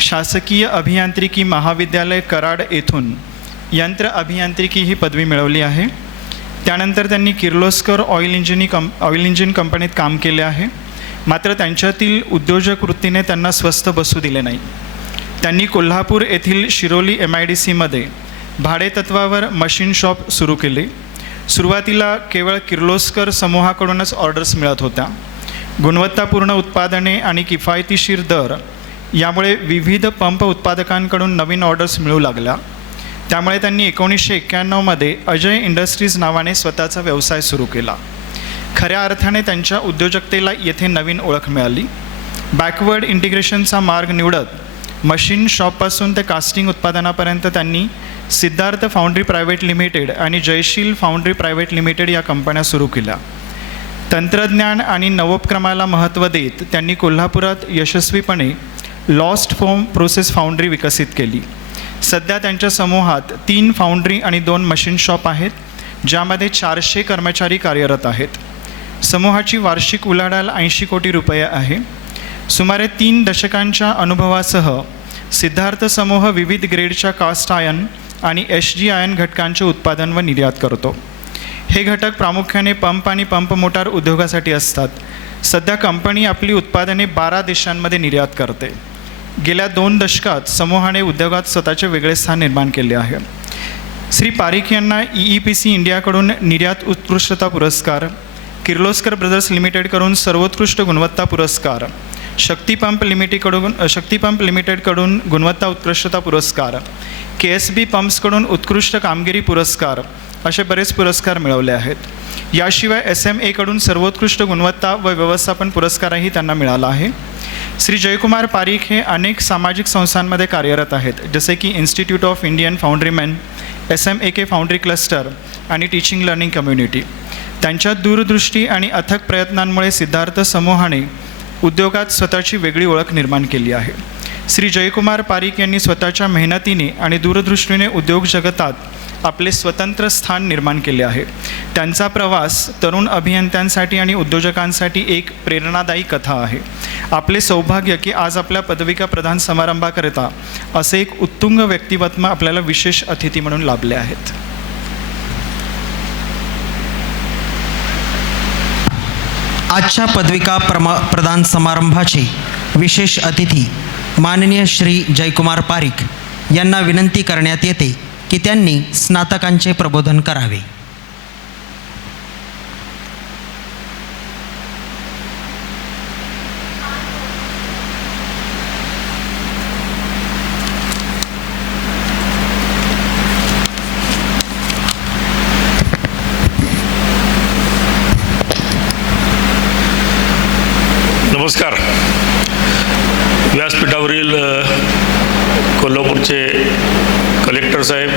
शासकीय अभियांत्रिकी महाविद्यालय कराड येथून यंत्र अभियांत्रिकी ही पदवी मिळवली आहे. त्यानंतर त्यांनी किर्लोस्कर ऑइल इंजिन कंपनीत काम केले आहे. मात्र त्यांच्यातील उद्योजक वृत्तीने त्यांना स्वस्थ बसू दिले नाही. त्यांनी कोल्हापूर येथील शिरोली MIDCमध्ये भाडेतत्वावर मशीन शॉप सुरू केले. सुरुवातीला केवळ किर्लोस्कर समूहाकडूनच ऑर्डर्स मिळत होत्या. गुणवत्तापूर्ण उत्पादने आणि किफायतशीर दर यामुळे विविध पंप उत्पादकांकडून नवीन ऑर्डर्स मिळू लागल्या. त्यामुळे त्यांनी 1991मध्ये अजय इंडस्ट्रीज नावाने स्वतःचा व्यवसाय सुरू केला. खऱ्या अर्थाने त्यांच्या उद्योजकतेला येथे नवीन ओळख मिळाली. बॅकवर्ड इंटिग्रेशनचा मार्ग निवडत मशीन शॉपपासून ते कास्टिंग उत्पादनापर्यंत त्यांनी सिद्धार्थ फाउंड्री प्रायव्हेट लिमिटेड आणि जयशील फाउंड्री प्रायव्हेट लिमिटेड या कंपन्या सुरू केल्या. तंत्रज्ञान आणि नवोपक्रमाला महत्त्व देत त्यांनी कोल्हापुरात यशस्वीपणे लॉस्ट फोम प्रोसेस फाउंड्री विकसित केली. सध्या त्यांच्या समूहात 3 फाउंड्री आणि 2 मशीन शॉप आहेत, ज्यामध्ये 400 कर्मचारी कार्यरत आहेत. समूहाची वार्षिक उलाढाल 80 कोटी रुपये आहे. सुमारे 3 दशकांच्या अनुभवासह सिद्धार्थ समूह विविध ग्रेडच्या कास्ट आयर्न आणि SG आयर्न घटकांचे उत्पादन व निर्यात करतो. हे घटक प्रामुख्याने पंप आणि पंप मोटार उद्योगासाठी असतात. सध्या कंपनी आपली उत्पादने 12 देशांमध्ये निर्यात करते. गेल्या 2 दशकात समूहाने उद्योगात स्वतःचे वेगळे स्थान निर्माण केले आहे. श्री पारीख यांना EEPC इंडियाकडून निर्यात उत्कृष्टता पुरस्कार, किर्लोस्कर ब्रदर्स लिमिटेडकडून सर्वोत्कृष्ट गुणवत्ता पुरस्कार, शक्ती पंप लिमिटेडकडून गुणवत्ता उत्कृष्टता पुरस्कार, KSB पंप्सकडून उत्कृष्ट कामगिरी पुरस्कार असे बरेच पुरस्कार मिळवले आहेत. याशिवाय SMAकडून सर्वोत्कृष्ट गुणवत्ता व व्यवस्थापन पुरस्कारही त्यांना मिळाला आहे. श्री जयकुमार पारीख हे अनेक सामाजिक संस्थांमध्ये कार्यरत आहेत, जसे की institute of Indian foundryman, SMAK foundry cluster आणि टीचिंग लर्निंग कम्युनिटी. त्यांच्या दूरदृष्टी आणि अथक प्रयत्नांमुळे सिद्धार्थ समूहाने उद्योगात स्वतःची वेगळी ओळख निर्माण केली आहे. श्री जयकुमार पारीख यांनी स्वतःच्या मेहनतीने आणि दूरदृष्टीने उद्योग जगतात आपले स्वतंत्र स्थान निर्माण केले आहे. त्यांचा प्रवास तरुण अभियंत्यांसाठी आणि उद्योजकांसाठी एक प्रेरणादायी कथा आहे. आपले सौभाग्य की आज आपल्या पदविका प्रदान समारंभाकरिता असे एक उत्तुंग व्यक्तिमत्व आपल्याला विशेष अतिथी म्हणून लाभले आहेत. आजच्या पदविका प्रदान समारंभाचे विशेष अतिथी माननीय श्री जयकुमार पारीख यांना विनंती करण्यात येते की त्यांनी स्नातकांचे प्रबोधन करावे. नमस्कार. व्यासपीठावरील कोल्हापूरचे कलेक्टर साहेब,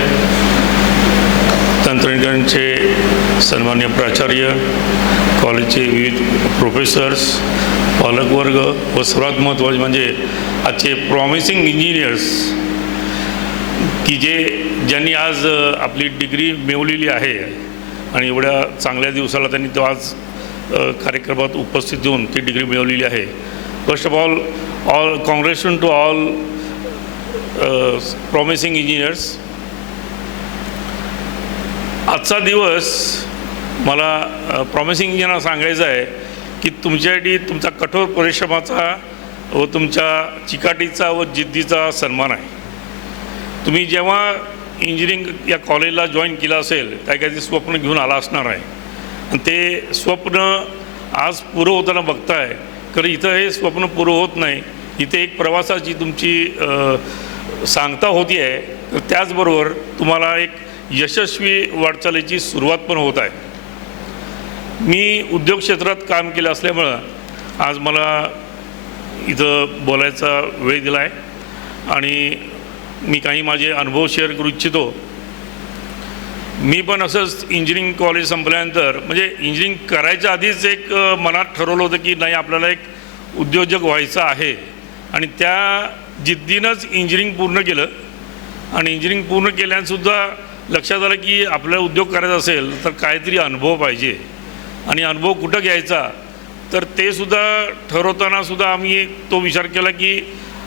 तंत्रज्ञानाचे सन्मान्य प्राचार्य, कॉलेजचे विविध प्रोफेसर्स, पालकवर्ग व सर्वात महत्त्वाचे म्हणजे आजचे प्रॉमिसिंग इंजिनियर्स की ज्यांनी आज आपली डिग्री मिळवलेली आहे आणि एवढ्या चांगल्या दिवसाला त्यांनी तो आज कार्यक्रमात उपस्थित होऊन ती डिग्री मिळवलेली आहे. First of all congratulation to all promising engineers. आजचा दिवस मला प्रॉमिसिंग इंजिनियरना सांगायचं आहे की तुमच्यासाठी तुमचा कठोर परिश्रमाचा व तुमच्या चिकाटीचा व जिद्दीचा सन्मान आहे. तुम्ही जेव्हा इंजिनिअरिंग या कॉलेजला जॉईन केलं असेल काही स्वप्न घेऊन आला असणार आहे आणि ते स्वप्न आज पुरं होताना बघताय. कारण इथं हे स्वप्न पुरं होत नाही, इथे एक प्रवासाची तुमची सांगता होती आहे. तर त्याचबरोबर तुम्हाला एक यशस्वी वाटचालीची सुरुवात पण होत आहे. मी उद्योग क्षेत्रात काम केलं असल्यामुळं आज मला इथं बोलायचा वेळ दिला आहे आणि मी काही माझे अनुभव शेअर करू इच्छितो. मी पण असंच इंजिनिअरिंग कॉलेज संपल्यानंतर म्हणजे इंजिनिअरिंग करायच्या आधीच एक मनात ठरवलं होतं की नाही आपल्याला एक उद्योजक व्हायचं आहे आणि त्या जिद्दीनंच इंजिनिअरिंग पूर्ण केलं आणि इंजिनिअरिंग पूर्ण केल्यानंसुद्धा लक्षात आलं की आपल्याला उद्योग करायचा असेल तर काहीतरी अनुभव पाहिजे आणि अनुभव कुठं घ्यायचा तर ते सुद्धा ठरवतानासुद्धा आम्ही तो विचार केला की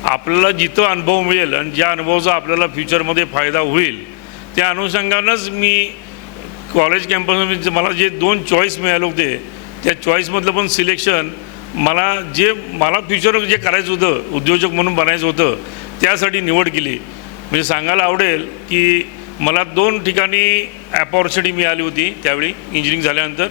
आपल्याला जिथं अनुभव मिळेल आणि ज्या अनुभवाचा आपल्याला फ्युचरमध्ये फायदा होईल त्या अनुषंगानंच मी कॉलेज कॅम्पसमध्ये मला जे 2 चॉईस मिळाले होते त्या चॉईसमधलं पण सिलेक्शन मला फ्युचर जे करायचं होतं उद्योजक म्हणून बनायचं होतं त्यासाठी निवड केली. म्हणजे सांगायला आवडेल की मला 2 ठिकाणी अपॉर्च्युनिटी मिळाली होती त्यावेळी इंजिनिअरिंग झाल्यानंतर.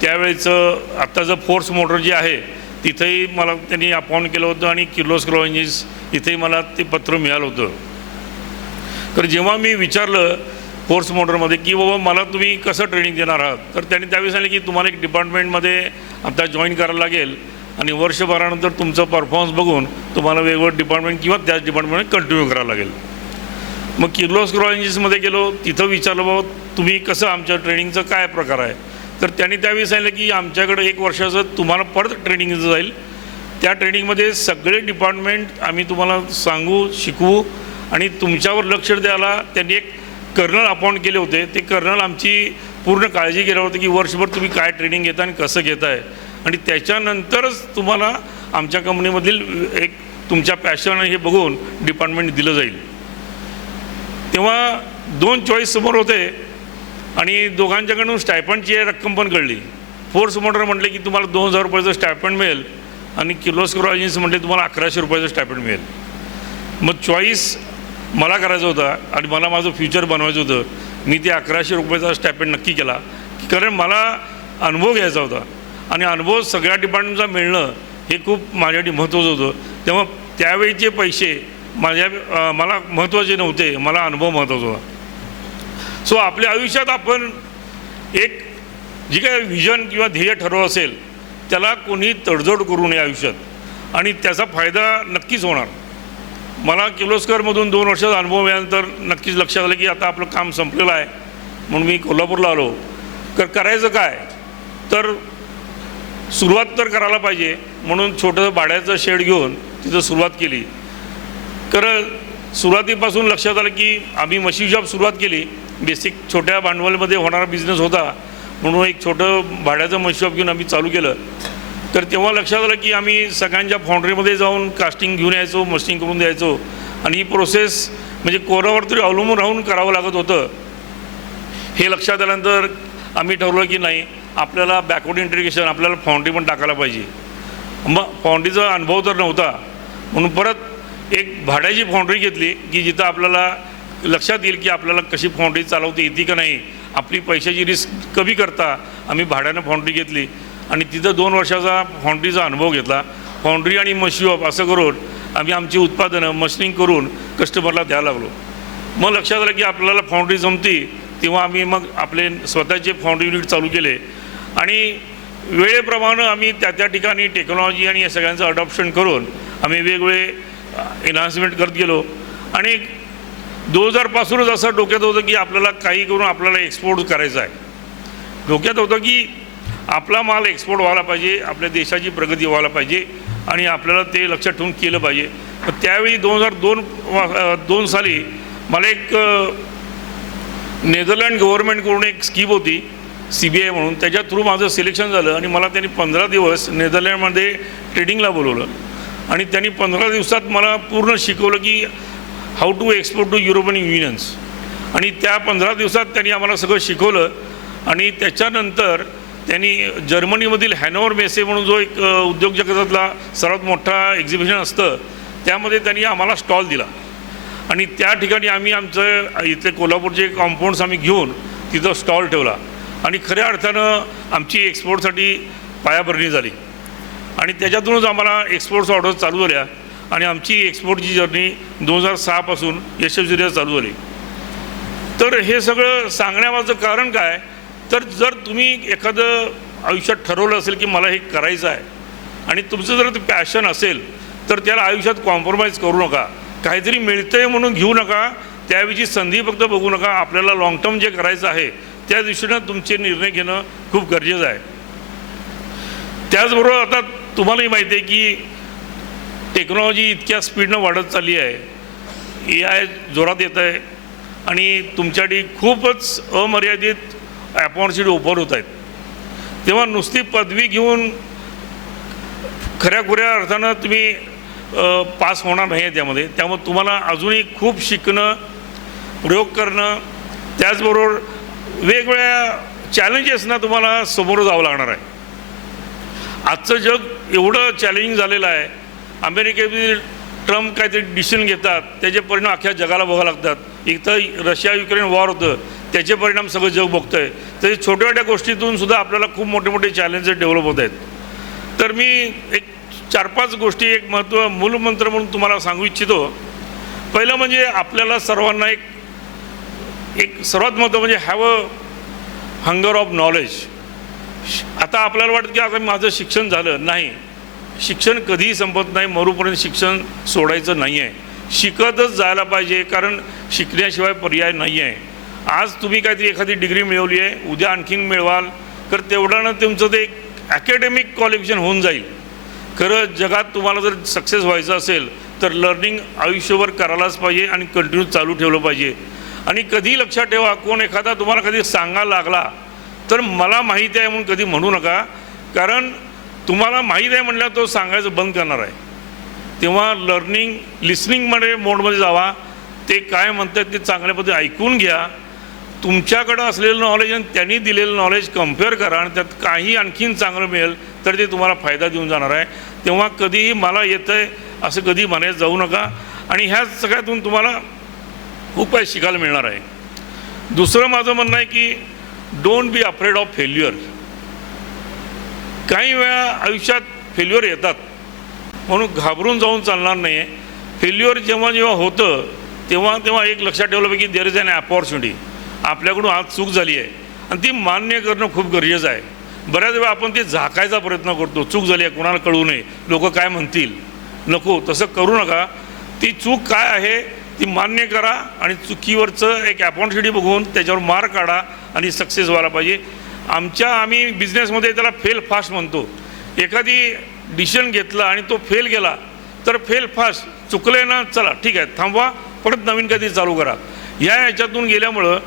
त्यावेळेचं आत्ताचं फोर्स मोटर जे आहे तिथंही मला त्यांनी अपॉइंट केलं होतं आणि किर्लोस्कर इंजिन्स इथेही मला ते पत्र मिळालं होतं. तर जेव्हा मी विचारलं फोर्स मोटरमध्ये की बाबा मला तुम्ही कसं ट्रेनिंग देणार आहात तर त्यांनी त्यावेळी सांगितलं की तुम्हाला एक डिपार्टमेंटमध्ये आता जॉईन करायला लागेल आणि वर्षभरानंतर तुमचं परफॉर्मन्स बघून तुम्हाला वेगवेगळं डिपार्टमेंट किंवा त्याच डिपार्टमेंटमध्ये कंटिन्यू करावं लागेल. मग किर्लोस्कर इंजिन्समध्ये गेलो तिथं विचारलं बाबा तुम्ही कसं आमच्या ट्रेनिंगचं काय प्रकार आहे तर त्यांनी त्यावेळी सांगितलं की आमच्याकडे 1 वर्षाचं तुम्हाला परत ट्रेनिंग जाईल. त्या ट्रेनिंगमध्ये सगळे डिपार्टमेंट आम्ही तुम्हाला सांगू शिकवू आणि तुमच्यावर लक्ष द्यायला त्यांनी एक कर्नल अपॉइंट केले होते. ते कर्नल आमची पूर्ण काळजी घेणार होते की वर्षभर तुम्ही काय ट्रेनिंग घेता आणि कसं घेताय आणि त्याच्यानंतरच तुम्हाला आमच्या कंपनीमधील एक तुमच्या पॅशन हे बघून डिपार्टमेंट दिलं जाईल. तेव्हा 2 चॉईस समोर होते आणि दोघांच्याकडून स्टायपंडची रक्कम पण कळली. फोर्स मोटर म्हटले की तुम्हाला 2000 रुपयाचं स्टायपंड मिळेल आणि किर्लोस्कर इंजिन्स म्हटले तुम्हाला 1100 रुपयाचं स्टायपंड मिळेल. मग चॉईस मला करायचं होता आणि मला माझं फ्युचर बनवायचं होतं. मी ते 1100 रुपयाचा स्टायपंड नक्की केला कारण मला अनुभव घ्यायचा होता आणि अनुभव सगळ्या डिपार्टमेंटचा मिळणं हे खूप माझ्यासाठी महत्त्वाचं होतं. तेव्हा त्यावेळीचे पैसे मला महत्त्वाचे नव्हते, मला अनुभव महत्त्वाचा होता. सो आपल्या आयुष्यात आपण एक जी काय व्हिजन किंवा ध्येय ठरवलं असेल त्याला कोणी तडजोड करू नये आयुष्यात आणि त्याचा फायदा नक्कीच होणार. मला किर्लोस्करमधून 2 वर्षाचा अनुभव मिळाल्यानंतर नक्कीच लक्षात आलं की आता आपलं काम संपलेलं आहे म्हणून मी कोल्हापूरला आलो. करायचं काय तर सुरुवात तर करायला पाहिजे म्हणून छोटंसं भाड्याचं शेड घेऊन तिथं सुरुवात केली. सुरुवातीपासून लक्षात आलं की आम्ही मशीन शॉप सुरुवात केली. बेसिक छोट्या भांडवलमध्ये होणारा बिझनेस होता म्हणून एक छोटं भाड्याचं मशीन शॉप घेऊन आम्ही चालू केलं. तर तेव्हा लक्षात आलं की आम्ही सगळ्यांच्या फाउंड्रीमध्ये जाऊन कास्टिंग घेऊन यायचो, मशीन करून द्यायचो आणि ही प्रोसेस म्हणजे कोणावर तरी अवलंबून राहून करावं लागत होतं. हे लक्षात आल्यानंतर आम्ही ठरवलं की नाही आपल्याला बॅकवर्ड इंटिग्रेशन आपल्याला फाउंड्री पण टाकायला पाहिजे. मग फाउंड्रीचा अनुभव तर नव्हता म्हणून परत एक भाड्याची फाउंड्री घेतली की जिथं आपल्याला लक्षात येईल की आपल्याला कशी फाउंड्री चालवता येते का नाही. आपली पैशाची रिस्क कमी करता आम्ही भाड्यानं फाउंड्री घेतली आणि तिथं 2 वर्षाचा फाउंड्रीचा अनुभव घेतला. फाउंड्री आणि मशीन शॉप असं करून आम्ही आमची उत्पादनं मशीनिंग करून कस्टमरला द्यायला लागलो. मग लक्षात आलं की आपल्याला फाउंड्री जमती तेव्हा आम्ही मग आपले स्वतःचे फाउंड्री युनिट चालू केले आणि वेळेप्रमाणे आम्ही त्या ठिकाणी टेक्नॉलॉजी आणि या सगळ्यांचं अडॉप्शन करून आम्ही वेगवेगळे एन्हान्समेंट करत गेलो आणि 2000 पासूनच असं डोक्यात होतं की आपल्याला काही करून आपल्याला एक्सपोर्ट करायचं आहे. डोक्यात होतं की आपला माल एक्सपोर्ट व्हायला पाहिजे, आपल्या देशाची प्रगती व्हायला पाहिजे आणि आपल्याला ते लक्षात ठेवून केलं पाहिजे. पण त्यावेळी 2002 साली मला एक नेदरलँड गव्हर्नमेंटकडून एक स्कीम होती CBI म्हणून, त्याच्या थ्रू माझं सिलेक्शन झालं आणि मला त्यांनी 15 दिवस नेदरलँडमध्ये ट्रेडिंगला बोलवलं आणि त्यांनी 15 दिवसात मला पूर्ण शिकवलं की how to export to European unions आणि त्या 15 दिवसात त्यांनी आम्हाला सगळं शिकवलं आणि त्याच्यानंतर त्यांनी जर्मनीमधील हॅनोवर मेसे म्हणून जो एक उद्योग जगतातला सर्वात मोठा एक्झिबिशन असतं त्यामध्ये त्यांनी आम्हाला स्टॉल दिला आणि त्या ठिकाणी आम्ही आमचं इथले कोल्हापूरचे कॉम्पाऊंड्स आम्ही घेऊन तिथं स्टॉल ठेवला आणि खऱ्या अर्थानं आमची एक्सपोर्टसाठी पायाभरणी झाली आणि त्याच्यातूनच आम्हाला एक्सपोर्ट्स ऑर्डर चालू झाल्या आणि आमची एक्सपोर्टची जर्नी 2006 पासून यशस्वीरित्या चालू झाली. तर हे सगळं सांगण्यामागचं कारण काय तर जर तुम्ही एखादं आयुष्यात ठरवलं असेल की मला हे करायचं आहे आणि तुमचं जर ते पॅशन असेल तर त्याला आयुष्यात कॉम्प्रोमाइज करू नका. काहीतरी मिळतं आहे म्हणून घेऊ नका, त्यावेळी संधी फक्त बघू नका, आपल्याला लाँग टर्म जे करायचं आहे त्या दिशेनं तुमचे निर्णय घेणं खूप गरजेचं आहे. त्याचबरोबर आता तुम्हालाही माहिती आहे की टेक्नॉलॉजी इतक्या स्पीडनं वाढत चालली आहे, AI जोरात येत आहे आणि तुमच्यासाठी खूपच अमर्यादित अपॉर्च्युनिटी ओपन होत आहेत. तेव्हा नुसती पदवी घेऊन खऱ्या अर्थानं तुम्ही पास होणार नाही आहे त्यामध्ये. त्यामुळे तुम्हाला अजूनही खूप शिकणं, प्रयोग करणं, त्याचबरोबर वेगवेगळ्या चॅलेंजेसना तुम्हाला समोर जावं लागणार आहे. आजचं जग एवढं चॅलेंजिंग झालेलं आहे. अमेरिकेतील ट्रम्प काहीतरी डिसिजन घेतात, त्याचे परिणाम अख्ख्या जगाला बघावं लागतात. इथं रशिया युक्रेन वॉर होतं, त्याचे परिणाम सगळं जग बघतं आहे. तरी छोट्या छोट्या गोष्टीतून सुद्धा आपल्याला खूप मोठे मोठे चॅलेंजेस डेव्हलप होत आहेत. तर मी एक 4-5 गोष्टी एक मूलमंत्र म्हणून तुम्हाला सांगू इच्छितो. पहिलं म्हणजे आपल्याला सर्वांना एक सर्वात महत्त्व म्हणजे have a hunger of knowledge. आता आपल्याला वाटतं की आता माझं शिक्षण झालं नाही, शिक्षण कधीही संपत नाही, मरूपर्यंत शिक्षण सोडायचं नाही आहे, शिकतच जायला पाहिजे, कारण शिकण्याशिवाय पर्याय नाही आहे. आज तुम्ही काहीतरी एखादी डिग्री मिळवली आहे, उद्या आणखीन मिळवाल, तर तेवढ्यानं तुमचं ते एक ॲकॅडमिक क्वालिफिकेशन होऊन जाईल. खरं जगात तुम्हाला जर सक्सेस व्हायचं असेल तर लर्निंग आयुष्यभर करायलाच पाहिजे आणि कंटिन्यू चालू ठेवलं पाहिजे. आणि कधी लक्षात ठेवा, कोण एखादा तुम्हाला कधी सांगायला लागला तर मला माहिती आहे म्हणून कधी म्हणू नका, कारण तुम्हाला माहीत आहे म्हटल्यावर तो सांगायचं बंद करणार आहे. तेव्हा लर्निंग लिसनिंगमध्ये मोडमध्ये जावा, ते काय म्हणतात ते चांगल्या पद्धतीने ऐकून घ्या, तुमच्याकडं असलेलं नॉलेज आणि त्यांनी दिलेलं नॉलेज कम्पेअर करा आणि त्यात काही आणखीन चांगलं मिळेल तर ते तुम्हाला फायदा देऊन जाणार आहे. तेव्हा कधीही मला येतं आहे असं कधी म्हणायला जाऊ नका आणि ह्या सगळ्यातून तुम्हाला खूप काही शिकायला मिळणार आहे. दुसरं माझं म्हणणं आहे की don't be afraid of failure. काही वेळा आयुष्यात फेल्युअर येतात म्हणून घाबरून जाऊन चालणार नाही आहे. फेल्युअर जेव्हा होतं तेव्हा एक लक्षात ठेवलं पाहिजे की देअर इज ॲन अपॉर्च्युनिटी. आपल्याकडून आज चूक झाली आहे आणि ती मान्य करणं खूप गरजेचं आहे. बऱ्याच वेळा आपण ते झाकायचा प्रयत्न करतो, चूक झाली आहे कोणाला कळू नये, लोक काय म्हणतील. नको, तसं करू नका. ती चूक काय आहे ती मान्य करा आणि चुकीवरचं एक अपॉर्च्युनिटी बघून त्याच्यावर मार्क काढा आणि सक्सेस व्हायला पाहिजे. आम्ही बिझनेसमध्ये त्याला फेल फास्ट म्हणतो. एखादी डिसिजन घेतला आणि तो फेल गेला तर फेल फास्ट, चुकले ना, चला ठीक आहे थांबवा, परत नवीन कधी चालू करा. ह्याच्यातून गेल्यामुळं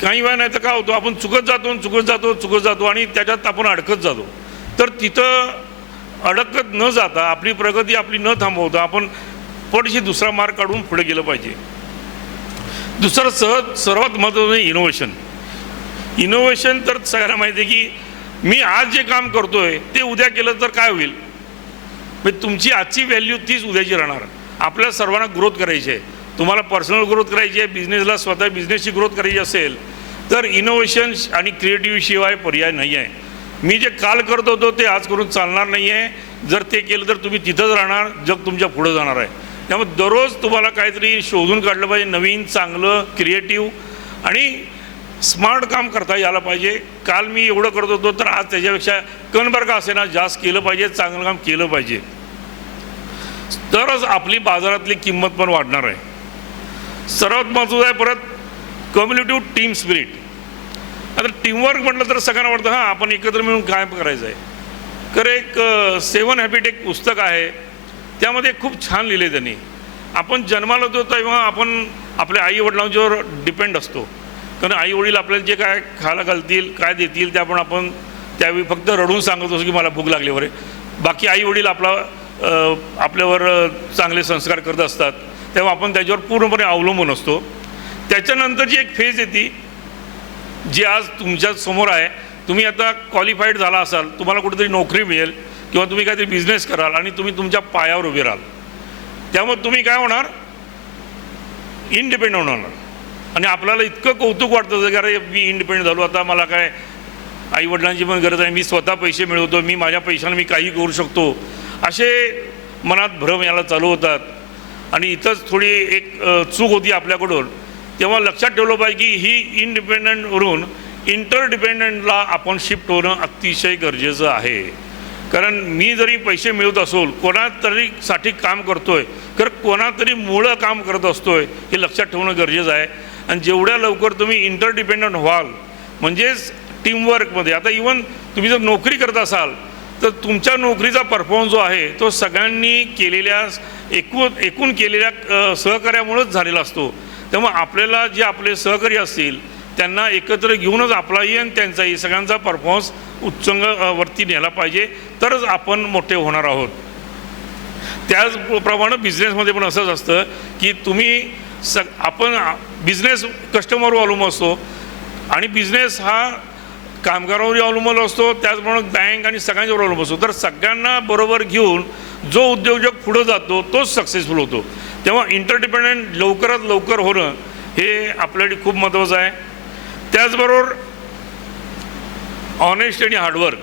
काही वेळा नाही तर काय होतं, आपण चुकत जातो आणि त्याच्यात आपण अडकत जातो. तर तिथं अडकत न जाता आपली प्रगती आपली न थांबवता आपण पटशी दुसरा मार्ग काढून पुढे गेलं पाहिजे. दुसरं सर्वात महत्त्वाचं इनोव्हेशन. इनोव्हेशन तर सगळ्यांना माहिती आहे की मी आज जे काम करतो आहे ते उद्या केलं तर काय होईल, म्हणजे तुमची आजची व्हॅल्यू तीच उद्याची राहणार. आपल्या सर्वांना ग्रोथ करायची आहे, तुम्हाला पर्सनल ग्रोथ करायची आहे, बिझनेसला स्वतः बिझनेसची ग्रोथ करायची असेल तर इनोव्हेशन आणि क्रिएटिव्हिटीशिवाय पर्याय नाही आहे. मी जे काल करत होतो ते आज करून चालणार नाही आहे. जर ते केलं तर तुम्ही तिथंच राहणार, जग तुमच्या पुढं जाणार आहे. त्यामुळे दररोज तुम्हाला काहीतरी शोधून काढलं पाहिजे, नवीन, चांगलं, क्रिएटिव्ह आणि स्मार्ट काम करता यायला पाहिजे. काल मी एवढं करत होतो तर आज त्याच्यापेक्षा कणभर का असेना जास्त केलं पाहिजे, चांगलं काम केलं पाहिजे, तरच आपली बाजारातली किंमत पण वाढणार आहे. सर्वात महत्त्वाचं आहे परत कम्युनिटिव्ह टीम स्पिरिट. आता टीमवर्क म्हटलं तर सगळ्यांना वाटतं हां आपण एकत्र मिळून काय करायचं आहे. तर एक 7 हॅबिट एक पुस्तक आहे, त्यामध्ये खूप छान लिहिले त्यांनी. आपण जन्माला होतो तेव्हा आपण आपल्या आईवडिलांच्यावर डिपेंड असतो, कारण आईवडील आपल्याला जे काय खायला घालतील, काय देतील ते आपण त्यावेळी फक्त रडून सांगत असतो की मला भूक लागली वगैरे. बाकी आईवडील आपल्यावर चांगले संस्कार करत असतात, तेव्हा आपण त्याच्यावर पूर्णपणे अवलंबून असतो. त्याच्यानंतरची एक फेज येते जी आज तुमच्या समोर आहे. तुम्ही आता क्वालिफाईड झाला असाल, तुम्हाला कुठेतरी नोकरी मिळेल किंवा तुम्ही काहीतरी बिझनेस कराल आणि तुम्ही तुमच्या पायावर उभे राहाल. त्यामुळे तुम्ही काय होणार, इंडिपेंडंट होणार. आणि आपल्याला इतकं कौतुक वाटतं की अरे मी इंडिपेंडंट झालो, आता मला काय आईवडिलांची पण गरज आहे, मी स्वतः पैसे मिळवतो, मी माझ्या पैशाने मी काही करू शकतो, असे मनात भ्रम यायला चालू होतात. आणि इथंच थोडी एक चूक होती आपल्याकडून. तेव्हा लक्षात ठेवलं पाहिजे की ही इंडिपेंडंटवरून इंटरडिपेंडंटला आपण शिफ्ट होणं अतिशय गरजेचं आहे. कारण मी जरी पैसे मिळवत असोल, कोणातरीसाठी काम करतोय, तर कोणातरी मुळं काम करत असतोय हे लक्षात ठेवणं गरजेचं आहे. आणि जेवढ्या लवकर तुम्ही इंटरडिपेंडंट व्हाल, म्हणजेच टीमवर्कमध्ये, आता इवन तुम्ही जर नोकरी करत असाल तर तुमच्या नोकरीचा परफॉर्मन्स जो आहे तो सगळ्यांनी केलेल्या एकूण केलेल्या सहकार्यामुळेच झालेला असतो. त्यामुळे आपल्याला जे आपले सहकारी असतील त्यांना एकत्र घेऊनच आपलाही आणि त्यांचाही सगळ्यांचा परफॉर्मन्स उच्चांगावरती नेला पाहिजे, तरच आपण मोठे होणार आहोत. त्याचप्रमाणे बिझनेसमध्ये पण असंच असतं की तुम्ही आपण बिझनेस कस्टमरवर अवलंबून असतो आणि बिझनेस हा कामगारांवरही अवलंबून असतो, त्याचप्रमाणे बँक आणि सगळ्यांच्यावर अवलंबून असतो. तर सगळ्यांना बरोबर घेऊन जो उद्योजक पुढे जातो तोच सक्सेसफुल होतो. तेव्हा इंटरडिपेंडंट लवकरात लवकर होणं हे आपल्यासाठी खूप महत्त्वाचं आहे. त्याचबरोबर ऑनेस्ट आणि हार्डवर्क.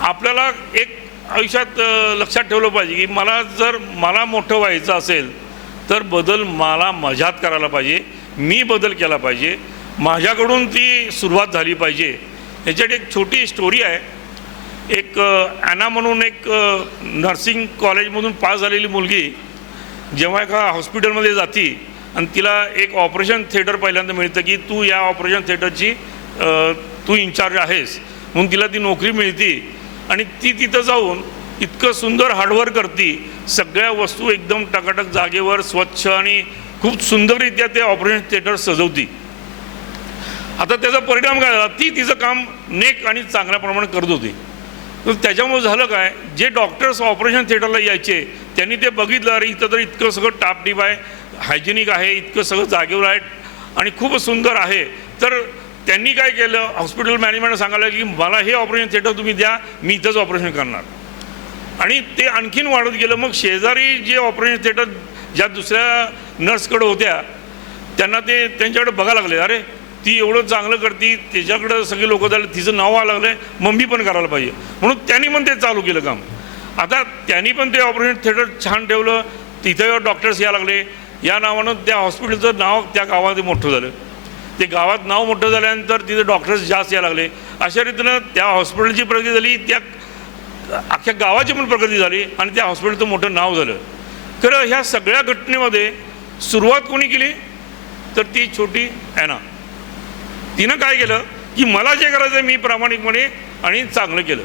आपल्याला एक आयुष्यात लक्षात ठेवलं पाहिजे की मला मोठं व्हायचं असेल तर बदल मला माझ्यात करायला पाहिजे, मी बदल केला पाहिजे, माझ्याकडून ती सुरुवात झाली पाहिजे. ह्याच्यात एक छोटी स्टोरी आहे. एक ॲना म्हणून एक नर्सिंग कॉलेजमधून पास झालेली मुलगी जेव्हा एका हॉस्पिटलमध्ये जाती आणि तिला एक ऑपरेशन थिएटर पहिल्यांदा मिळतं की तू या ऑपरेशन थिएटरची तू इन्चार्ज आहेस, म्हणून तिला ती नोकरी मिळते आणि ती तिथं जाऊन इतकं सुंदर हार्डवर्क करते, सगळ्या वस्तू एकदम टकाटक जागेवर स्वच्छ आणि खूप सुंदररित्या ते ऑपरेशन थिएटर सजवती. आता त्याचा परिणाम काय झाला, ती तिचं काम नेक आणि चांगल्या प्रमाणात करत होती. तर त्याच्यामुळे झालं काय, जे डॉक्टर्स ऑपरेशन थिएटरला यायचे त्यांनी ते बघितलं, अरे इथं तर इतकं सगळं टापटीप आहे, हायजेनिक आहे, इतकं सगळं जागेवर आहे आणि खूप सुंदर आहे. तर त्यांनी काय केलं, हॉस्पिटल मॅनेजमेंटला सांगायला की मला हे ऑपरेशन थिएटर तुम्ही द्या, मी इथंच ऑपरेशन करणार. आणि ते आणखीन वाढत गेलं. मग शेजारी जे ऑपरेशन थिएटर ज्या दुसऱ्या नर्सकडे होत्या त्यांना ते त्यांच्याकडे बघायला लागले, अरे ती एवढं चांगलं करते, त्याच्याकडं सगळे लोक झाले, तिचं नाव व्हायला लागलं, मग मी पण करायला पाहिजे. म्हणून त्यांनी पण ते चालू केलं काम. आता त्यांनी पण ते ऑपरेशन थिएटर छान ठेवलं, तिथं डॉक्टर्स यायला लागले, या नावानं त्या हॉस्पिटलचं नाव त्या गावामध्ये मोठं झालं. ते गावात नाव मोठं झाल्यानंतर तिथे डॉक्टर्स जास्त यायला लागले. अशा रीतीनं त्या हॉस्पिटलची प्रगती झाली, त्या अख्ख्या गावाची पण प्रगती झाली आणि त्या हॉस्पिटलचं मोठं नाव झालं. खरं ह्या सगळ्या घटनेमध्ये सुरुवात कोणी केली तर ती छोटी ॲना. तिनं काय केलं की मला जे करायचं आहे मी प्रामाणिकपणे आणि चांगलं केलं.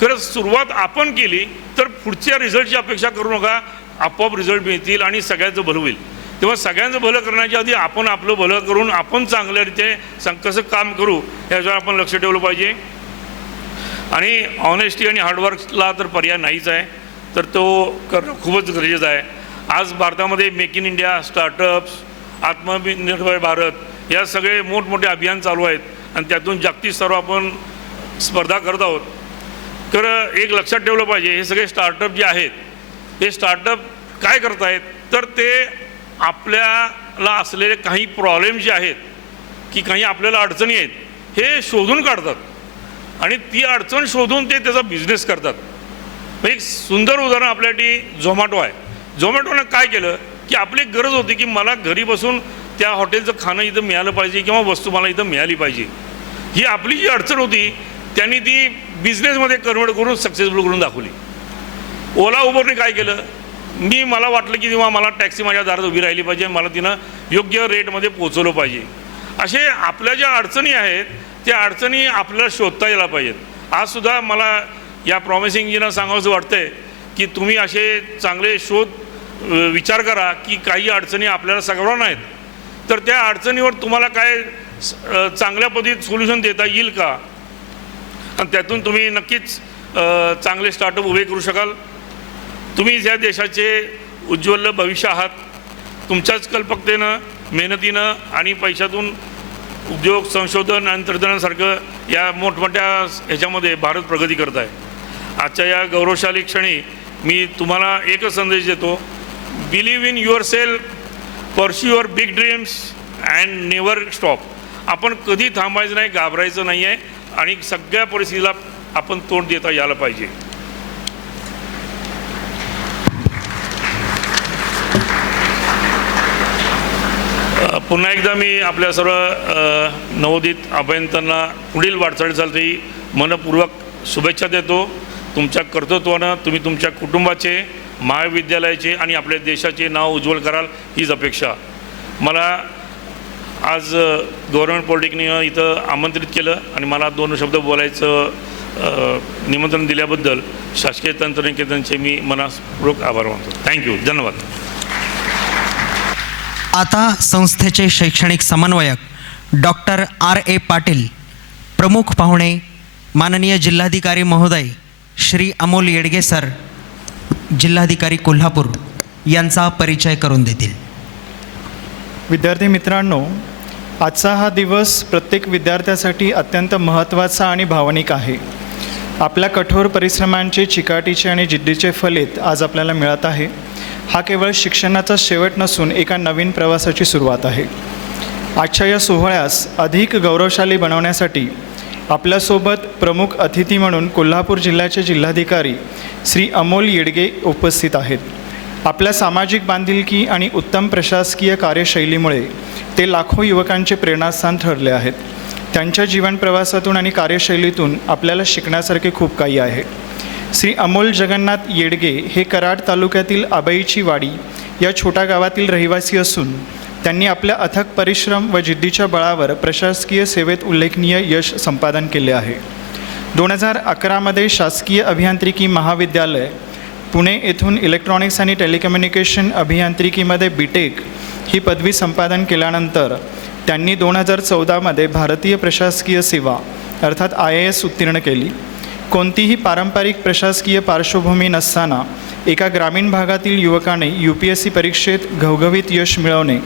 खरं सुरुवात आपण केली तर पुढच्या रिझल्टची अपेक्षा करू नका, आपोआप रिझल्ट मिळतील आणि सगळ्यांचं भलं होईल. तेव्हा सगळ्यांचं भलं करण्याच्या आधी आपण आपलं भलं करून आपण चांगल्यारीत्या कसं काम करू याच्यावर आपण लक्ष ठेवलं पाहिजे. आणि ऑनेस्टी आणि हार्डवर्कला तर पर्याय नाहीच आहे, तर तो करणं खूपच गरजेचं आहे. आज भारतामध्ये मेक इन इंडिया, स्टार्टअप्स, आत्मनिर्भर भारत या सगळे मोठमोठे अभियान चालू आहेत आणि त्यातून जागतिक स्तरावर आपण स्पर्धा करत आहोत. खरं एक लक्षात ठेवलं पाहिजे, हे सगळे स्टार्टअप जे आहेत हे स्टार्टअप काय करत आहेत तर ते आपल्याला असलेले काही प्रॉब्लेम जे आहेत की काही आपल्याला अडचणी आहेत हे शोधून काढतात आणि ती अडचण शोधून ते त्याचा बिझनेस करतात. एक सुंदर उदाहरण आपल्यासाठी झोमॅटो आहे. झोमॅटोनं काय केलं की आपली गरज होती की मला घरी बसून त्या हॉटेलचं खाणं इथं मिळालं पाहिजे किंवा वस्तू मला इथं मिळाली पाहिजे. ही आपली जी अडचण होती त्यांनी ती बिझनेसमध्ये कन्वर्ट करून सक्सेसफुल करून दाखवली. ओला उबरने काय केलं, मला वाटलं की तेव्हा मला टॅक्सी माझ्या दारात उभी राहिली पाहिजे, मला तिनं योग्य रेटमध्ये पोचवलं पाहिजे. असे आपल्या ज्या अडचणी आहेत त्या अडचणी आपल्याला शोधता यायला पाहिजेत. आजसुद्धा मला या प्रॉमिसिंगजींना सांगावंसं वाटतं आहे की तुम्ही असे चांगले विचार करा की काही अडचणी आपल्याला सगळ्यांना आहेत, तर त्या अडचणीवर तुम्हाला काय चांगल्या पद्धतीत सोल्युशन देता येईल का, आणि त्यातून तुम्ही नक्कीच चांगले स्टार्टअप उभे करू शकाल. तुम्ही या देशाचे उज्ज्वल भविष्य आहात. तुमच्याच कल्पकतेनं, मेहनतीनं आणि पैशातून उद्योग, संशोधन आणि तंत्रज्ञानासारखं या मोठमोठ्या ह्याच्यामध्ये भारत प्रगती करत आहे. आजच्या या गौरवशाली क्षणी मी तुम्हाला एकच संदेश देतो, believe in your self, pursue your big dreams and never stop. आपण कधी थांबायचं नाही, घाबरायचं नाही आहे आणि सगळ्या परिस्थितीला आपण तोंड देता यायला पाहिजे. पुन्हा एकदा मी आपल्या सर्व नवोदित अभियंत्यांना पुढील वाटचालीसाठी मनपूर्वक शुभेच्छा देतो. तुमच्या कर्तृत्वानं तुम्ही तुमच्या कुटुंबाचे, महाविद्यालयाचे आणि आपल्या देशाचे नाव उज्ज्वल कराल हीच अपेक्षा. मला आज गव्हर्नमेंट पॉलिटेक्निक इथं आमंत्रित केलं आणि मला 2 शब्द बोलायचं निमंत्रण दिल्याबद्दल शासकीय तंत्रनिकेतनचे मी मनपूर्वक आभार मानतो. थँक्यू. धन्यवाद. आता संस्थेचे शैक्षणिक समन्वयक डॉक्टर R.A. पाटील, प्रमुख पाहुणे माननीय जिल्हाधिकारी महोदय श्री अमोल येडगे सर, जिल्हाधिकारी कोल्हापूर यांचा परिचय करून देतील. विद्यार्थी मित्रांनो, आजचा हा दिवस प्रत्येक विद्यार्थ्यासाठी अत्यंत महत्त्वाचा आणि भावनिक आहे. आपल्या कठोर परिश्रमांचे, चिकाटीचे आणि जिद्दीचे फलित आज आपल्याला मिळत आहे. हा केवळ शिक्षणाचा शेवट नसून एका नवीन प्रवासाची सुरुवात आहे. आजच्या या सोहळ्यास अधिक गौरवशाली बनवण्यासाठी आपल्यासोबत प्रमुख अतिथी म्हणून कोल्हापूर जिल्ह्याचे जिल्हाधिकारी श्री अमोल येडगे उपस्थित आहेत. आपल्या सामाजिक बांधिलकी आणि उत्तम प्रशासकीय कार्यशैलीमुळे ते लाखो युवकांचे प्रेरणास्थान ठरले आहेत. त्यांच्या जीवन प्रवासातून आणि कार्यशैलीतून आपल्याला शिकण्यासारखे खूप काही आहे. श्री अमोल जगन्नाथ येडगे हे कराड तालुक्यातील आबाईची वाडी या छोट्या गावातील रहिवासी असून त्यांनी आपल्या अथक परिश्रम व जिद्दीच्या बळावर प्रशासकीय सेवेत उल्लेखनीय यश संपादन केले आहे. 2011मध्ये शासकीय अभियांत्रिकी महाविद्यालय पुणे येथून इलेक्ट्रॉनिक्स आणि टेलिकम्युनिकेशन अभियांत्रिकीमध्ये BTech ही पदवी संपादन केल्यानंतर त्यांनी 2014मध्ये भारतीय प्रशासकीय सेवा अर्थात IAS उत्तीर्ण केली. कोणतीही पारंपरिक प्रशासकीय पार्श्वभूमी नसताना एका ग्रामीण भागातील युवकाने UPSC परीक्षेत घवघवीत यश मिळवणे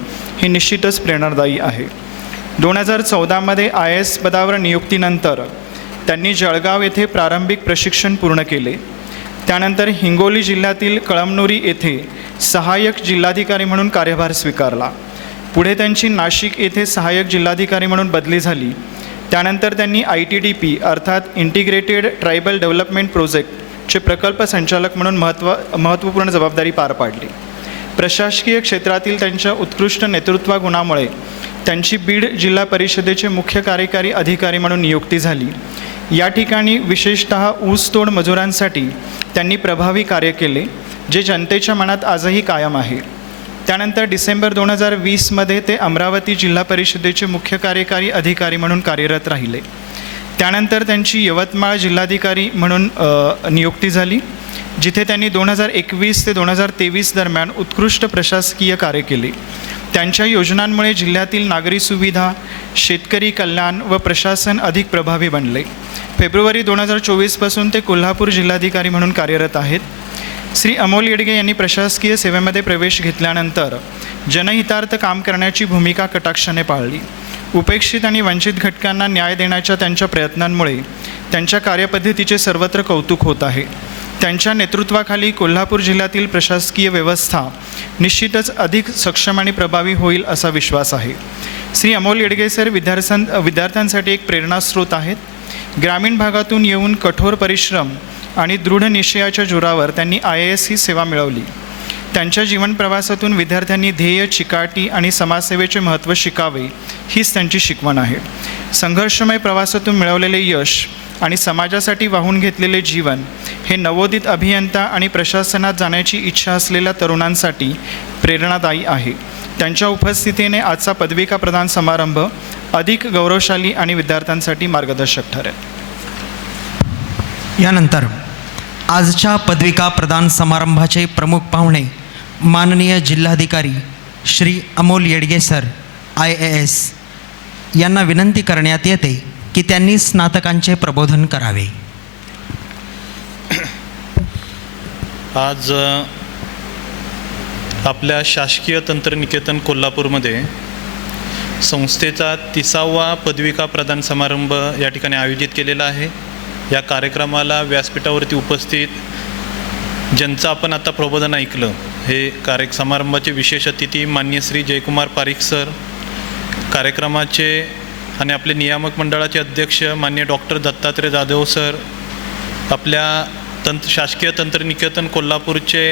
हे निश्चितच प्रेरणादायी आहे. 2014मध्ये IAS पदावर नियुक्तीनंतर त्यांनी जळगाव येथे प्रारंभिक प्रशिक्षण पूर्ण केले. त्यानंतर हिंगोली जिल्ह्यातील कळमनुरी येथे सहाय्यक जिल्हाधिकारी म्हणून कार्यभार स्वीकारला. पुढे त्यांची नाशिक येथे सहाय्यक जिल्हाधिकारी म्हणून बदली झाली. त्यानंतर त्यांनी ITDP अर्थात इंटिग्रेटेड ट्रायबल डेव्हलपमेंट प्रोजेक्टचे प्रकल्प संचालक म्हणून महत्त्वपूर्ण जबाबदारी पार पाडली. प्रशासकीय क्षेत्रातील त्यांच्या उत्कृष्ट नेतृत्वगुणामुळे त्यांची बीड जिल्हा परिषदेचे मुख्य कार्यकारी अधिकारी म्हणून नियुक्ती झाली. या ठिकाणी विशेषतः ऊसतोड मजुरांसाठी त्यांनी प्रभावी कार्य केले, जे जनतेच्या मनात आजही कायम आहे. त्यानंतर डिसेंबर 2020मध्ये ते अमरावती जिल्हा परिषदेचे मुख्य कार्यकारी अधिकारी म्हणून कार्यरत राहिले. त्यानंतर त्यांची यवतमाळ जिल्हाधिकारी म्हणून नियुक्ती झाली, जिथे त्यांनी 2021 ते 2023 दरम्यान उत्कृष्ट प्रशासकीय कार्य केले. त्यांच्या योजनांमुळे जिल्ह्यातील नागरी सुविधा, शेतकरी कल्याण व प्रशासन अधिक प्रभावी बनले. फेब्रुवारी 2024पासून ते कोल्हापूर जिल्हाधिकारी म्हणून कार्यरत आहेत. श्री अमोल येडगे यांनी प्रशासकीय सेवेमध्ये प्रवेश घेतल्यानंतर जनहितार्थ काम करण्याची भूमिका कटाक्षाने पाळली. उपेक्षित आणि वंचित घटकांना न्याय देण्याच्या त्यांच्या प्रयत्नांमुळे त्यांच्या कार्यपद्धतीचे सर्वत्र कौतुक होत आहे. त्यांच्या नेतृत्वाखाली कोल्हापूर जिल्ह्यातील प्रशासकीय व्यवस्था निश्चितच अधिक सक्षम आणि प्रभावी होईल असा विश्वास आहे. श्री अमोल येडगे सर विद्यार्थ्यांसाठी एक प्रेरणास्रोत आहेत. ग्रामीण भागातून येऊन कठोर परिश्रम आणि दृढ निश्चयाच्या जोरावर त्यांनी IAS ही सेवा मिळवली. त्यांच्या जीवन प्रवासातून विद्यार्थ्यांनी ध्येय, चिकाटी आणि समाजसेवेचे महत्त्व शिकावे हीच त्यांची शिकवण आहे. संघर्षमय प्रवासातून मिळवलेले यश आणि समाजासाठी वाहून घेतलेले जीवन हे नवोदित अभियंता आणि प्रशासनात जाण्याची इच्छा असलेल्या तरुणांसाठी प्रेरणादायी आहे. त्यांच्या उपस्थितीने आजचा पदविका प्रदान समारंभ अधिक गौरवशाली आणि विद्यार्थ्यांसाठी मार्गदर्शक ठरेल. यानंतर आजच्या पदविका प्रदान समारंभाचे प्रमुख पाहुणे माननीय जिल्हाधिकारी श्री अमोल येडगे सर IAS यांना विनंती करण्यात येते की त्यांनी स्नातकांचे प्रबोधन करावे. आज आपल्या शासकीय तंत्रनिकेतन कोल्हापूरमध्ये संस्थेचा 30वा पदविका प्रदान समारंभ या ठिकाणी आयोजित केलेला आहे. या कार्यक्रमाला व्यासपीठावरती उपस्थित ज्यांचं आपण आता प्रबोधन ऐकलं, हे समारंभाचे विशेष अतिथी माननीय श्री जयकुमार पारिख सर, कार्यक्रमाचे आणि आपले नियामक मंडळाचे अध्यक्ष माननीय डॉक्टर दत्तात्रय जाधव सर, आपल्या शासकीय तंत्रनिकेतन कोल्हापूरचे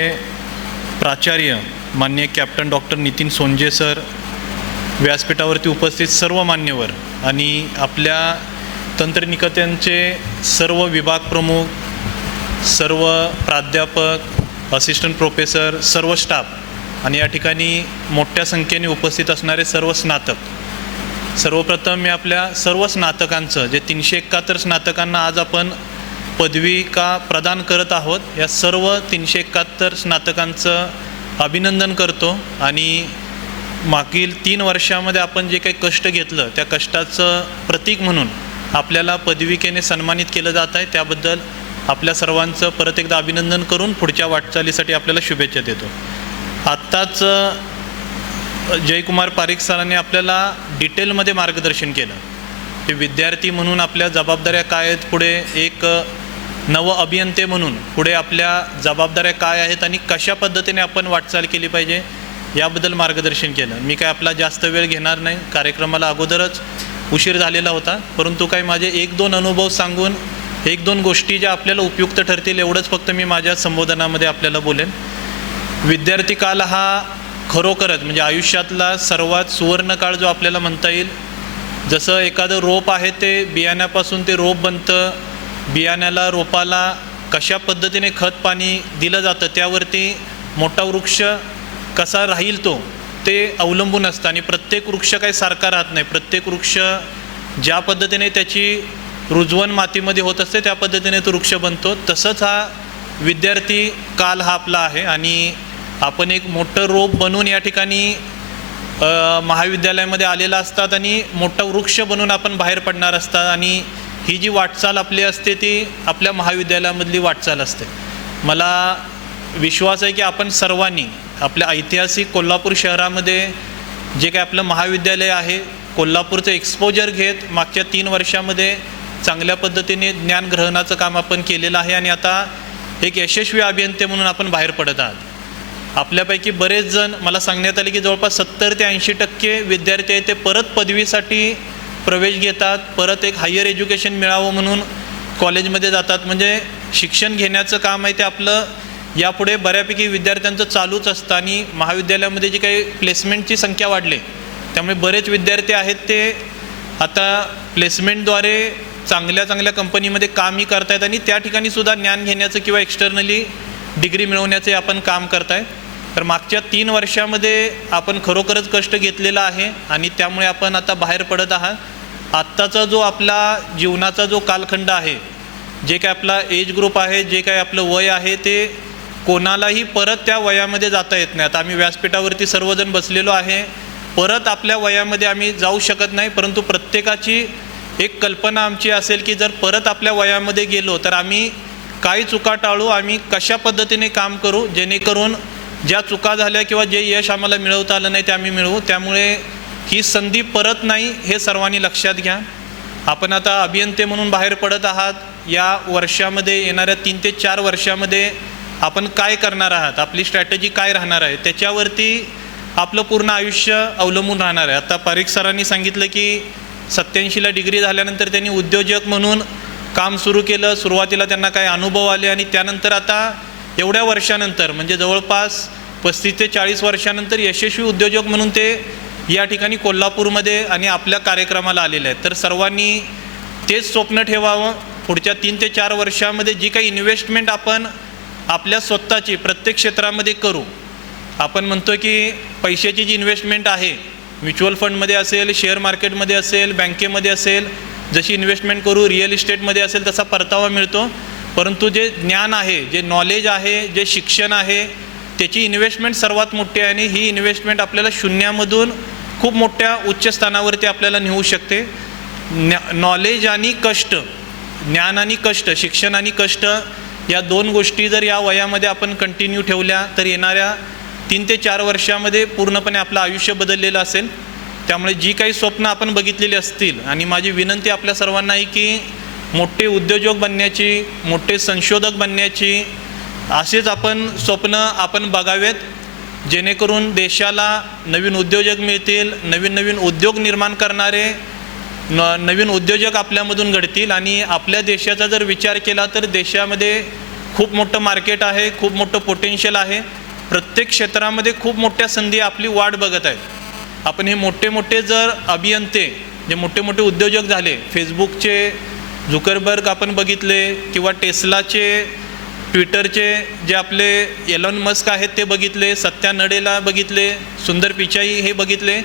प्राचार्य माननीय captain doctor Nitin Sunjae sir, व्यासपीठावरती उपस्थित सर्व मान्यवर आणि आपल्या तंत्रनिकेतनचे सर्व विभाग प्रमुख, सर्व प्राध्यापक, असिस्टंट प्रोफेसर, सर्व स्टाफ आणि या ठिकाणी मोठ्या संख्येने उपस्थित असणारे सर्व स्नातक. सर्वप्रथम मी आपल्या सर्व स्नातकांचं जे 371 स्नातकांना आज आपण पदविका प्रदान करत आहोत, या सर्व 371 स्नातकांचं अभिनंदन करतो आणि मागील 3 वर्षामध्ये आपण जे काही कष्ट घेतलं त्या कष्टाचं प्रतीक म्हणून आपल्याला पदविकेने सन्मानित केलं जात आहे. त्याबद्दल आपल्या सर्वांचं परत एकदा अभिनंदन करून पुढच्या वाटचालीसाठी आपल्याला शुभेच्छा देतो. आत्ताच जयकुमार पारिक सरांनी आपल्याला डिटेलमध्ये मार्गदर्शन केलं. ते विद्यार्थी म्हणून आपल्या जबाबदाऱ्या काय आहेत, पुढे एक नव अभियंते म्हणून पुढे आपल्या जबाबदाऱ्या काय आहेत आणि कशा पद्धतीने आपण वाटचाल केली पाहिजे याबद्दल मार्गदर्शन केलं. मी काय आपला जास्त वेळ घेणार नाही, कार्यक्रमाला अगोदरच उशीर झालेला होता, परंतु काय माझे 1-2 अनुभव सांगून 1-2 गोष्टी ज्या आपल्याला उपयुक्त ठरतील एवढंच फक्त मी माझ्या संबोधनामध्ये आपल्याला बोलेन. विद्यार्थी काल हा खरोखरच म्हणजे आयुष्यातला सर्वात सुवर्ण काळ जो आपल्याला म्हणता येईल. जसं एखादं रोप आहे ते बियाण्यापासून ते रोप बनतं, बियाण्याला रोपाला कशा पद्धतीने खत पाणी दिलं जातं त्यावरती मोठा वृक्ष कसा राहील ते अवलंबून असतं आणि प्रत्येक वृक्ष काही सारखा राहत नाही. प्रत्येक वृक्ष ज्या पद्धतीने त्याची रुजवण मातीमध्ये होत असते त्या पद्धतीने तो वृक्ष बनतो. तसंच हा विद्यार्थी काल हा आपला आहे आणि आपण एक मोठं रोप बनवून या ठिकाणी महाविद्यालयामध्ये आलेला असतात आणि मोठा वृक्ष बनून आपण बाहेर पडणार असतात आणि ही जी वाटचाल आपली असते ती आपल्या महाविद्यालयामधली वाटचाल असते. मला विश्वास आहे की आपण सर्वांनी आपल्या ऐतिहासिक कोल्हापूर शहरामध्ये जे काही आपलं महाविद्यालय आहे, कोल्हापूरचं एक्सपोजर घेत मागच्या 3 वर्षामध्ये चांगल्या पद्धतीने ज्ञानग्रहणाचं काम आपण केलेलं आहे आणि आता एक यशस्वी अभियंते म्हणून आपण बाहेर पडत आहात. आपल्यापैकी बरेच जण, मला सांगण्यात आले की जवळपास 70 ते 80% विद्यार्थी आहेत ते परत पदवीसाठी प्रवेश घेतात, परत एक हायर एज्युकेशन मिळावं म्हणून कॉलेजमध्ये जातात. म्हणजे शिक्षण घेण्याचं काम आहे ते आपलं यापुढे बऱ्यापैकी विद्यार्थ्यांचं चालूच असतं आणि महाविद्यालयामध्ये जी काही प्लेसमेंटची संख्या वाढली त्यामुळे बरेच विद्यार्थी आहेत ते आता प्लेसमेंटद्वारे चांगल्या कंपनीमध्ये कामही करतायत आणि त्या ठिकाणी सुद्धा ज्ञान घेण्याचं किंवा एक्सटर्नली डिग्री मिळवण्याचे आपण काम करताय. तर मागच्या 3 वर्षामध्ये आपण खरोखरच कष्ट घेतलेला आहे आणि त्यामुळे आपण आता बाहेर पडत आहात. आत्ताचा जो आपला जीवनाचा जो कालखंड आहे, जे काय आपला एज ग्रुप आहे, जे काय आपलं वय आहे ते कोणालाही परत त्या वयामध्ये जाता येत नाही. आता आम्ही व्यासपीठावरती सर्वजण बसलेलो आहे, परत आपल्या वयामध्ये आम्ही जाऊ शकत नाही, परंतु प्रत्येकाची एक कल्पना आमची असेल की जर परत आपल्या वयामध्ये गेलो तर आम्ही काय चुका टाळू, आम्ही कशा पद्धतीने काम करू जेणेकरून ज्या चुका झाल्या किंवा जे यश आम्हाला मिळवता आलं नाही ते आम्ही मिळवू. त्यामुळे ही संधी परत नाही हे सर्वांनी लक्षात घ्या. आपण आता अभियंते म्हणून बाहेर पडत आहात. या वर्षामध्ये येणाऱ्या 3 ते 4 वर्षामध्ये आपण काय करणार आहात, आपली स्ट्रॅटेजी काय राहणार आहे त्याच्यावरती आपलं पूर्ण आयुष्य अवलंबून राहणार आहे. आता पारिक सरांनी सांगितलं की 87ला डिग्री झाल्यानंतर त्यांनी उद्योजक म्हणून काम सुरू केलं. सुरुवातीला त्यांना काही अनुभव आले आणि त्यानंतर आता एवढ्या वर्षानंतर म्हणजे जवळपास 35 ते 40 वर्षानंतर यशस्वी उद्योजक म्हणून ते या ठिकाणी कोल्हापूरमध्ये आणि आपल्या कार्यक्रमाला आलेले आहेत. तर सर्वांनी तेच स्वप्न ठेवावं. पुढच्या 3 ते 4 वर्षामध्ये जी काही इन्व्हेस्टमेंट आपण आपल्या स्वतःची प्रत्येक क्षेत्रामध्ये करू. आपण म्हणतो की पैशाची जी इन्व्हेस्टमेंट आहे, म्युच्युअल फंडमध्ये असेल, शेअर मार्केटमध्ये असेल, बँकेमध्ये असेल, जशी इन्व्हेस्टमेंट करू, रिअल इस्टेटमध्ये असेल तसा परतावा मिळतो. परंतु जे ज्ञान आहे, जे नॉलेज आहे, जे शिक्षण आहे त्याची इन्व्हेस्टमेंट सर्वात मोठी आहे आणि ही इन्व्हेस्टमेंट आपल्याला शून्यामधून खूप मोठ्या उच्च स्थानावरती आपल्याला नेऊ शकते. नॉलेज आणि कष्ट, ज्ञान आणि कष्ट, शिक्षण आणि कष्ट या 2 गोष्टी जर या वयामध्ये आपण कंटिन्यू ठेवल्या तर येणाऱ्या 3 ते 4 वर्षामध्ये पूर्णपणे आपलं आयुष्य बदललेलं असेल. त्यामुळे जी काही स्वप्न आपण बघितलेली असतील आणि माझी विनंती आपल्या सर्वांना आहे की मोठे उद्योजक बनण्याची, मोठे संशोधक बनण्याची असेच आपण स्वप्न आपण बघावेत जेणेकरून देशाला नवीन उद्योजक मिळतील, नवीन उद्योग निर्माण करणारे नवीन उद्योजक आपल्यामधून घडतील. आणि आपल्या देशाचा जर विचार केला तर देशामध्ये खूप मोठं मार्केट आहे, खूप मोठं पोटेन्शियल आहे. प्रत्येक क्षेत्रामध्ये खूप मोठ्या संधी आपली वाट बघत आहेत. आपण हे मोठे जर अभियंते, जे मोठे उद्योजक झाले, फेसबुकचे झुकरबर्ग आपण बघितले किंवा टेस्लाचे ट्विटरचे जे आपले एलॉन मस्क आहेत ते बघितले, सत्या नडेला बघितले, सुंदर पिचाई हे बघितले,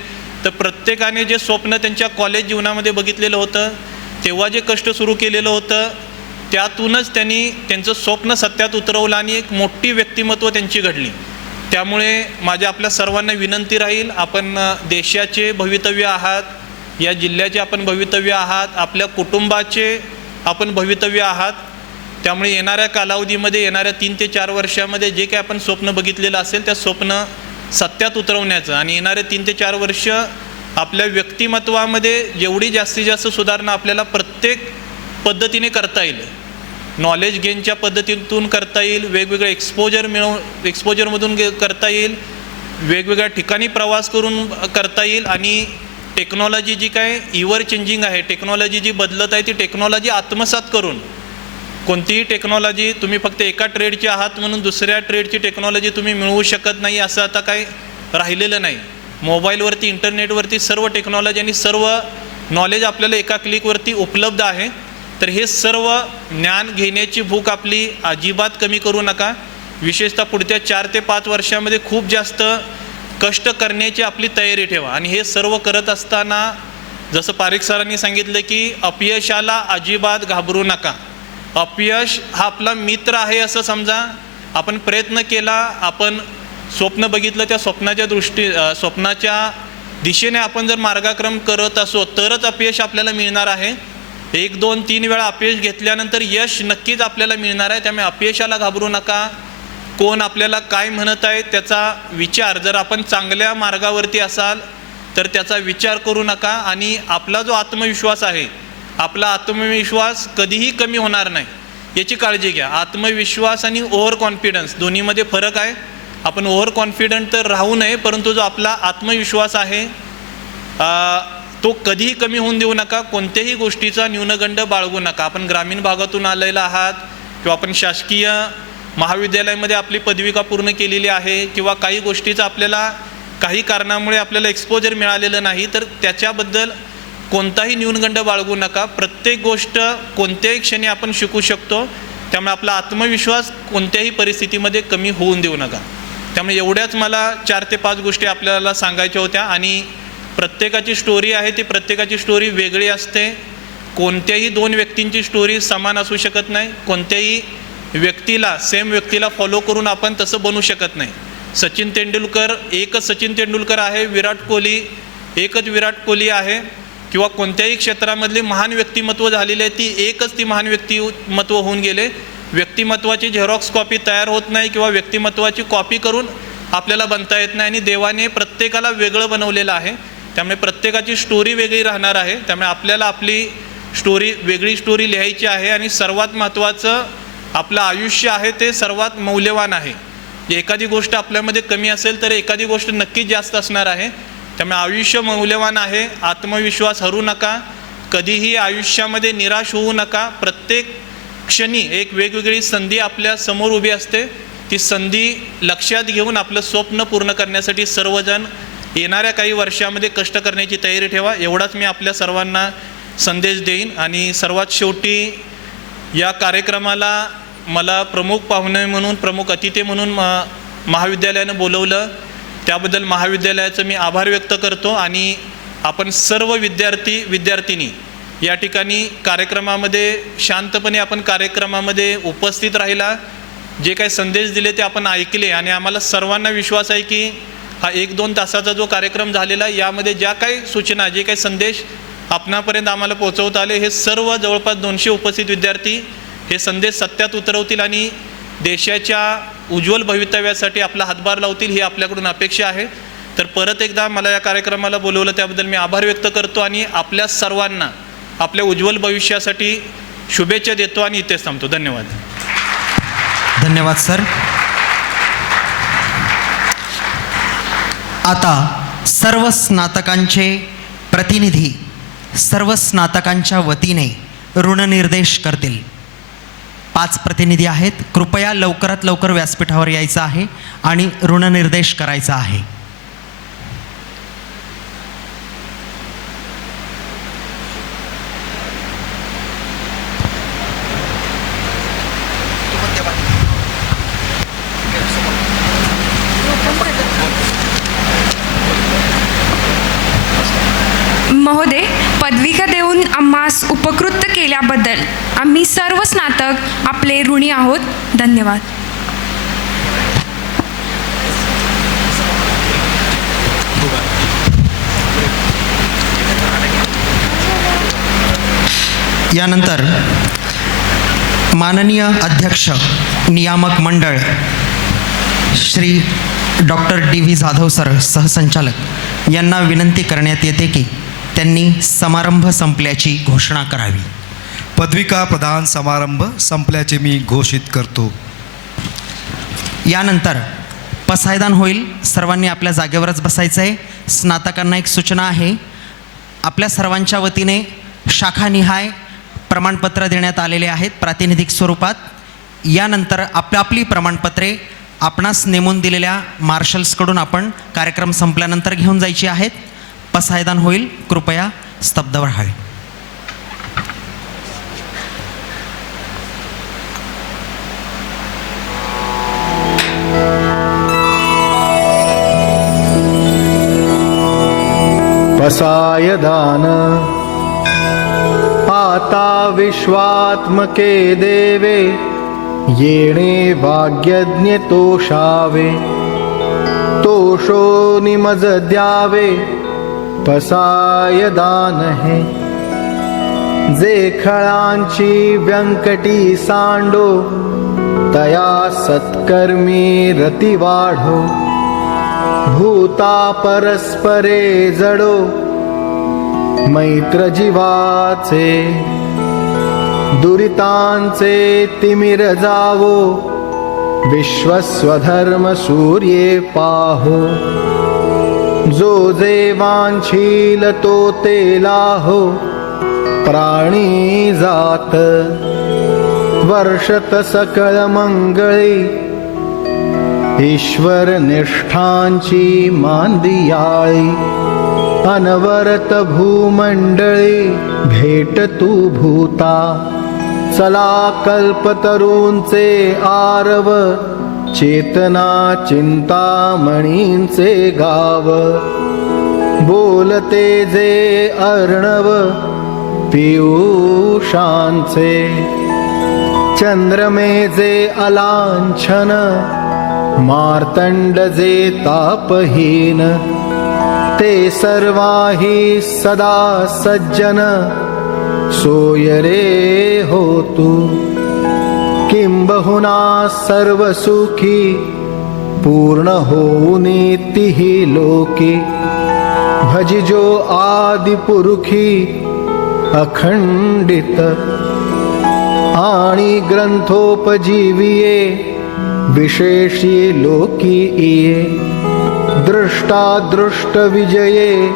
तर प्रत्येकाने जे स्वप्न त्यांच्या कॉलेज जीवनामध्ये बघितलेलं होतं, तेव्हा जे कष्ट सुरू केलेलं होतं, त्यातूनच त्यांनी त्यांचं स्वप्न सत्यात उतरवलं आणि एक मोठी व्यक्तिमत्व त्यांची घडली. त्यामुळे माझ्या आपल्या सर्वांना विनंती राहील, आपण देशाचे भवितव्य आहात, या जिल्ह्याचे आपण भवितव्य आहात, आपल्या कुटुंबाचे आपण भवितव्य आहात. त्यामुळे येणाऱ्या कालावधीमध्ये, येणाऱ्या 3 ते 4 वर्षामध्ये जे काही आपण स्वप्न बघितलेलं असेल त्या स्वप्न सत्यात उतरवण्याचं आणि येणारे 3 ते 4 वर्ष आपल्या व्यक्तिमत्वामध्ये जेवढी जास्तीत जास्त सुधारणा आपल्याला प्रत्येक पद्धतीने करता येईल, नॉलेज गेनच्या पद्धतीतून करता येईल, वेगवेगळे एक्सपोजरमधून करता येईल, वेगवेगळ्या ठिकाणी प्रवास करून करता येईल आणि टेक्नॉलॉजी जी काय इव्हर चेंजिंग आहे, टेक्नॉलॉजी जी बदलत आहे ती टेक्नॉलॉजी आत्मसात करून, कोणतीही टेक्नॉलॉजी तुम्ही फक्त एका ट्रेडचे आहात म्हणून दुसऱ्या ट्रेडची टेक्नॉलॉजी तुम्ही मिळवू शकत नाही असं आता काही राहिलेलं नाही. मोबाईलवरती, इंटरनेटवरती सर्व टेक्नॉलॉजी आणि सर्व नॉलेज आपल्याला एका क्लिकवरती उपलब्ध आहे. तर हे सर्व ज्ञान घेण्याची भूक आपली अजिबात कमी करू नका. विशेषतः पुढच्या 4 ते 5 वर्षामध्ये खूप जास्त कष्ट करण्याची आपली तयारी ठेवा. आणि हे सर्व करत असताना जसं पारिक सरांनी सांगितलं की अपयशाला अजिबात घाबरू नका. अपयश हा आपला मित्र आहे असं समजा. आपण प्रयत्न केला, आपण स्वप्न बघितलं, त्या स्वप्नाच्या दिशेने आपण जर मार्गक्रम करत असो तरच अपयश आपल्याला मिळणार आहे. 1, 2, 3 वेळा अपयश घेतल्यानंतर यश नक्कीच आपल्याला मिळणार आहे. त्यामुळे अपयशाला घाबरू नका. कोण आपल्याला काय म्हणत आहे त्याचा विचार, जर आपण चांगल्या मार्गावरती असाल तर त्याचा विचार करू नका. आणि आपला जो आत्मविश्वास आहे, आपला आत्मविश्वास कधीही कमी होणार नाही याची काळजी घ्या. आत्मविश्वास आणि ओव्हर कॉन्फिडन्स दोन्हीमध्ये फरक आहे. आपण ओव्हर कॉन्फिडंट तर राहू नये, परंतु जो आपला आत्मविश्वास आहे तो कधीही कमी होऊन देऊ नका. कोणत्याही गोष्टीचा न्यूनगंड बाळगू नका. आपण ग्रामीण भागातून आलेला आहात किंवा आपण शासकीय महाविद्यालयामध्ये आपली पदविका पूर्ण केलेली आहे किंवा काही गोष्टीचा आपल्याला काही कारणामुळे आपल्याला एक्सपोजर मिळालेलं नाही, तर त्याच्याबद्दल कोणताही न्यूनगंड बाळगू नका. प्रत्येक गोष्ट कोणत्याही क्षणी आपण शिकू शकतो. त्यामुळे आपला आत्मविश्वास कोणत्याही परिस्थितीमध्ये कमी होऊन देऊ नका. त्यामुळे एवढ्याच मला 4 ते 5 गोष्टी आपल्याला सांगायच्या होत्या. आणि प्रत्येकाची स्टोरी आहे ती प्रत्येकाची स्टोरी वेगळी असते. कोणत्याही 2 व्यक्तींची स्टोरी समान असू शकत नाही. कोणत्याही व्यक्तीला, सेम व्यक्तीला फॉलो करून आपण तसं बनू शकत नाही. सचिन तेंडुलकर एकच सचिन तेंडुलकर आहे, विराट कोहली एकच विराट कोहली आहे, किंवा कोणत्याही क्षेत्रामधली महान व्यक्तिमत्व झालेली आहे ती एकच ती महान व्यक्तिमत्व होऊन गेले. व्यक्तिमत्वाची झेरॉक्स कॉपी तयार होत नाही किंवा व्यक्तिमत्वाची कॉपी करून आपल्याला बनता येत नाही. आणि देवाने प्रत्येकाला वेगळं बनवलेलं आहे. त्यामुळे प्रत्येकाची स्टोरी वेगळी राहणार आहे. त्यामुळे आपल्याला आपली स्टोरी, वेगळी स्टोरी लिहायची आहे. आणि सर्वात महत्त्वाचं आपलं आयुष्य आहे ते सर्वात मौल्यवान आहे. एखादी गोष्ट आपल्यामध्ये कमी असेल तर एखादी गोष्ट नक्कीच जास्त असणार आहे. त्यामुळे आयुष्य मौल्यवान आहे. आत्मविश्वास हरू नका. कधीही आयुष्यामध्ये निराश होऊ नका. प्रत्येक क्षणी एक वेगवेगळी संधी आपल्या समोर उभी असते. ती संधी लक्षात घेऊन आपलं स्वप्न पूर्ण करण्यासाठी सर्वजण येणाऱ्या काही वर्षामध्ये कष्ट करण्याची तयारी ठेवा. एवढाच मी आपल्या सर्वांना संदेश देईन. आणि सर्वात शेवटी या कार्यक्रमाला मला प्रमुख पाहुणे म्हणून, प्रमुख अतिथी म्हणून महाविद्यालयानं बोलवलं, त्याबद्दल महाविद्यालयाचं मी आभार व्यक्त करतो. आणि आपण सर्व विद्यार्थिनी या ठिकाणी कार्यक्रमामध्ये शांतपणे आपण कार्यक्रमामध्ये उपस्थित राहिला. जे काही संदेश दिले ते आपण ऐकले. आणि आम्हाला सर्वांना विश्वास आहे की हा 1-2 तासाचा जो कार्यक्रम झालेला यामध्ये ज्या काही सूचना, जे काही संदेश आपणापर्यंत आम्हाला पोहोचवता आले, हे सर्व जवळपास 200 उपस्थित विद्यार्थी हे संदेश सत्यात उतरवतील आणि देशाच्या उज्ज्वल भवितव्यासाठी आपला हातभार लावतील ही आपल्याकडून अपेक्षा आहे. तर परत एकदा मला या कार्यक्रमाला बोलवलं त्याबद्दल मी आभार व्यक्त करतो. आणि आपल्या सर्वांना आपल्या उज्ज्वल भविष्यासाठी शुभेच्छा देतो आणि इथेच थांबतो. धन्यवाद. धन्यवाद सर. आता सर्व स्नातकांचे प्रतिनिधी सर्व स्नातकांच्या वतीने ऋणनिर्देश करतील. 5 प्रतिनिधी आहेत. कृपया लवकरात लवकर व्यासपीठावर यायचं आहे आणि ऋणनिर्देश करायचा आहे. आम्हास उपकृत केल्याबद्दल आम्ही सर्व स्नातक आपले ऋणी आहोत. धन्यवाद. यानंतर माननीय अध्यक्ष नियामक मंडळ Shri doctor DV. Jadhav sir सहसंचालक यांना विनंती करण्यात येते की त्यांनी समारंभ संपल्याची घोषणा करावी. पदविका प्रदान समारंभ संपल्याचे मी घोषित करतो. यानंतर पसायदान होईल. सर्वांनी आपल्या जागेवरच बसायचं आहे. स्नातकांना एक सूचना आहे, आपल्या सर्वांच्या वतीने शाखानिहाय प्रमाणपत्र देण्यात आलेले आहेत प्रातिनिधिक स्वरूपात. यानंतर आपली प्रमाणपत्रे आपणास नेमून दिलेल्या मार्शल्सकडून आपण कार्यक्रम संपल्यानंतर घेऊन जायची आहेत. पसायदान होईल, कृपया स्तब्ध राहावे. पसायदान. आता विश्वात्मके देवे येणे भाग्यज्ञ तोषावे. तोषो निमज द्यावे पसायदान हे. जे खळांची व्यंकटी सांडो तया सत्कर्मी रती वाढो. भूता परस्परे जडो मैत्र जीवाचे. दुरितांचे तिमिर जावो विश्वस्वधर्म सूर्ये पाहो. जो जे वांछील तो ते लाहो प्राणी जात. वर्षत सकळ मंगळी ईश्वर निष्ठांची मांदियाळी. अनवरत भूमंडळी भेट तू भूता. चला कल्पतरूंचे आरव चेतना चिंतामणींचे गाव. बोलते जे अर्णव पियुषांचे. चंद्रमे जे अलांछन मार्तंड जे तापहीन. ते सर्वाही सदा सज्जन सोय रे होतु. किंबहुना सर्व सुखी पूर्ण होऊनितिहि लोके. भजिजो आदि पुरुखी अखंडित. आणि ग्रंथोपजीविये विशेषी लोकी इये. दृष्टा दृष्ट विजये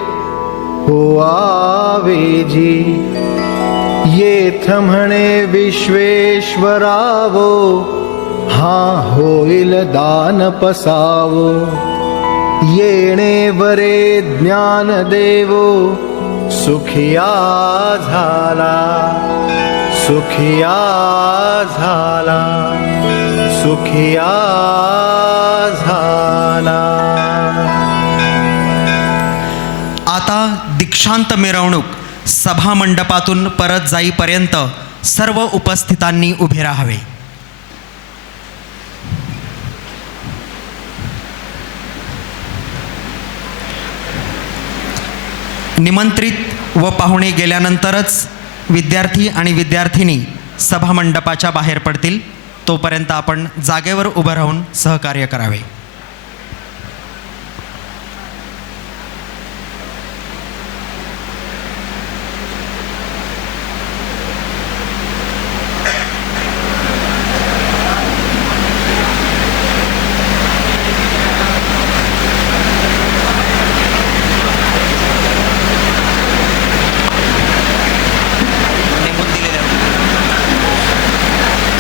हो आवेजी. येथ म्हणे विश्वेश्वरावो हा होईल दान पसावो. येणे वरे ज्ञान देवो सुखिया झाला. सुखिया झाला. सुखिया झाला. आता दीक्षांत मिरवणूक सभा मंडपातून परत जाईपर्यंत सर्व उपस्थितांनी उभे राहावे. निमंत्रित व पाहुणे गेल्यानंतरच विद्यार्थी आणि विद्यार्थिनी सभा मंडपाच्या बाहेर पडतील. तोपर्यंत आपण जागेवर उभं राहून सहकार्य करावे.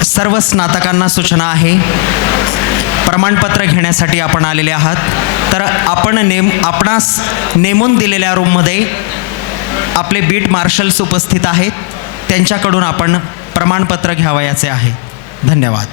सर्व स्नातकांना सूचना आहे, प्रमाणपत्र घेण्यासाठी आपण आलेले आहात तर आपणास नेमून दिलेल्या रूममध्ये आपले बीट मार्शल्स उपस्थित आहेत. त्यांच्याकडून आपण प्रमाणपत्र घ्यावयाचे आहे. धन्यवाद.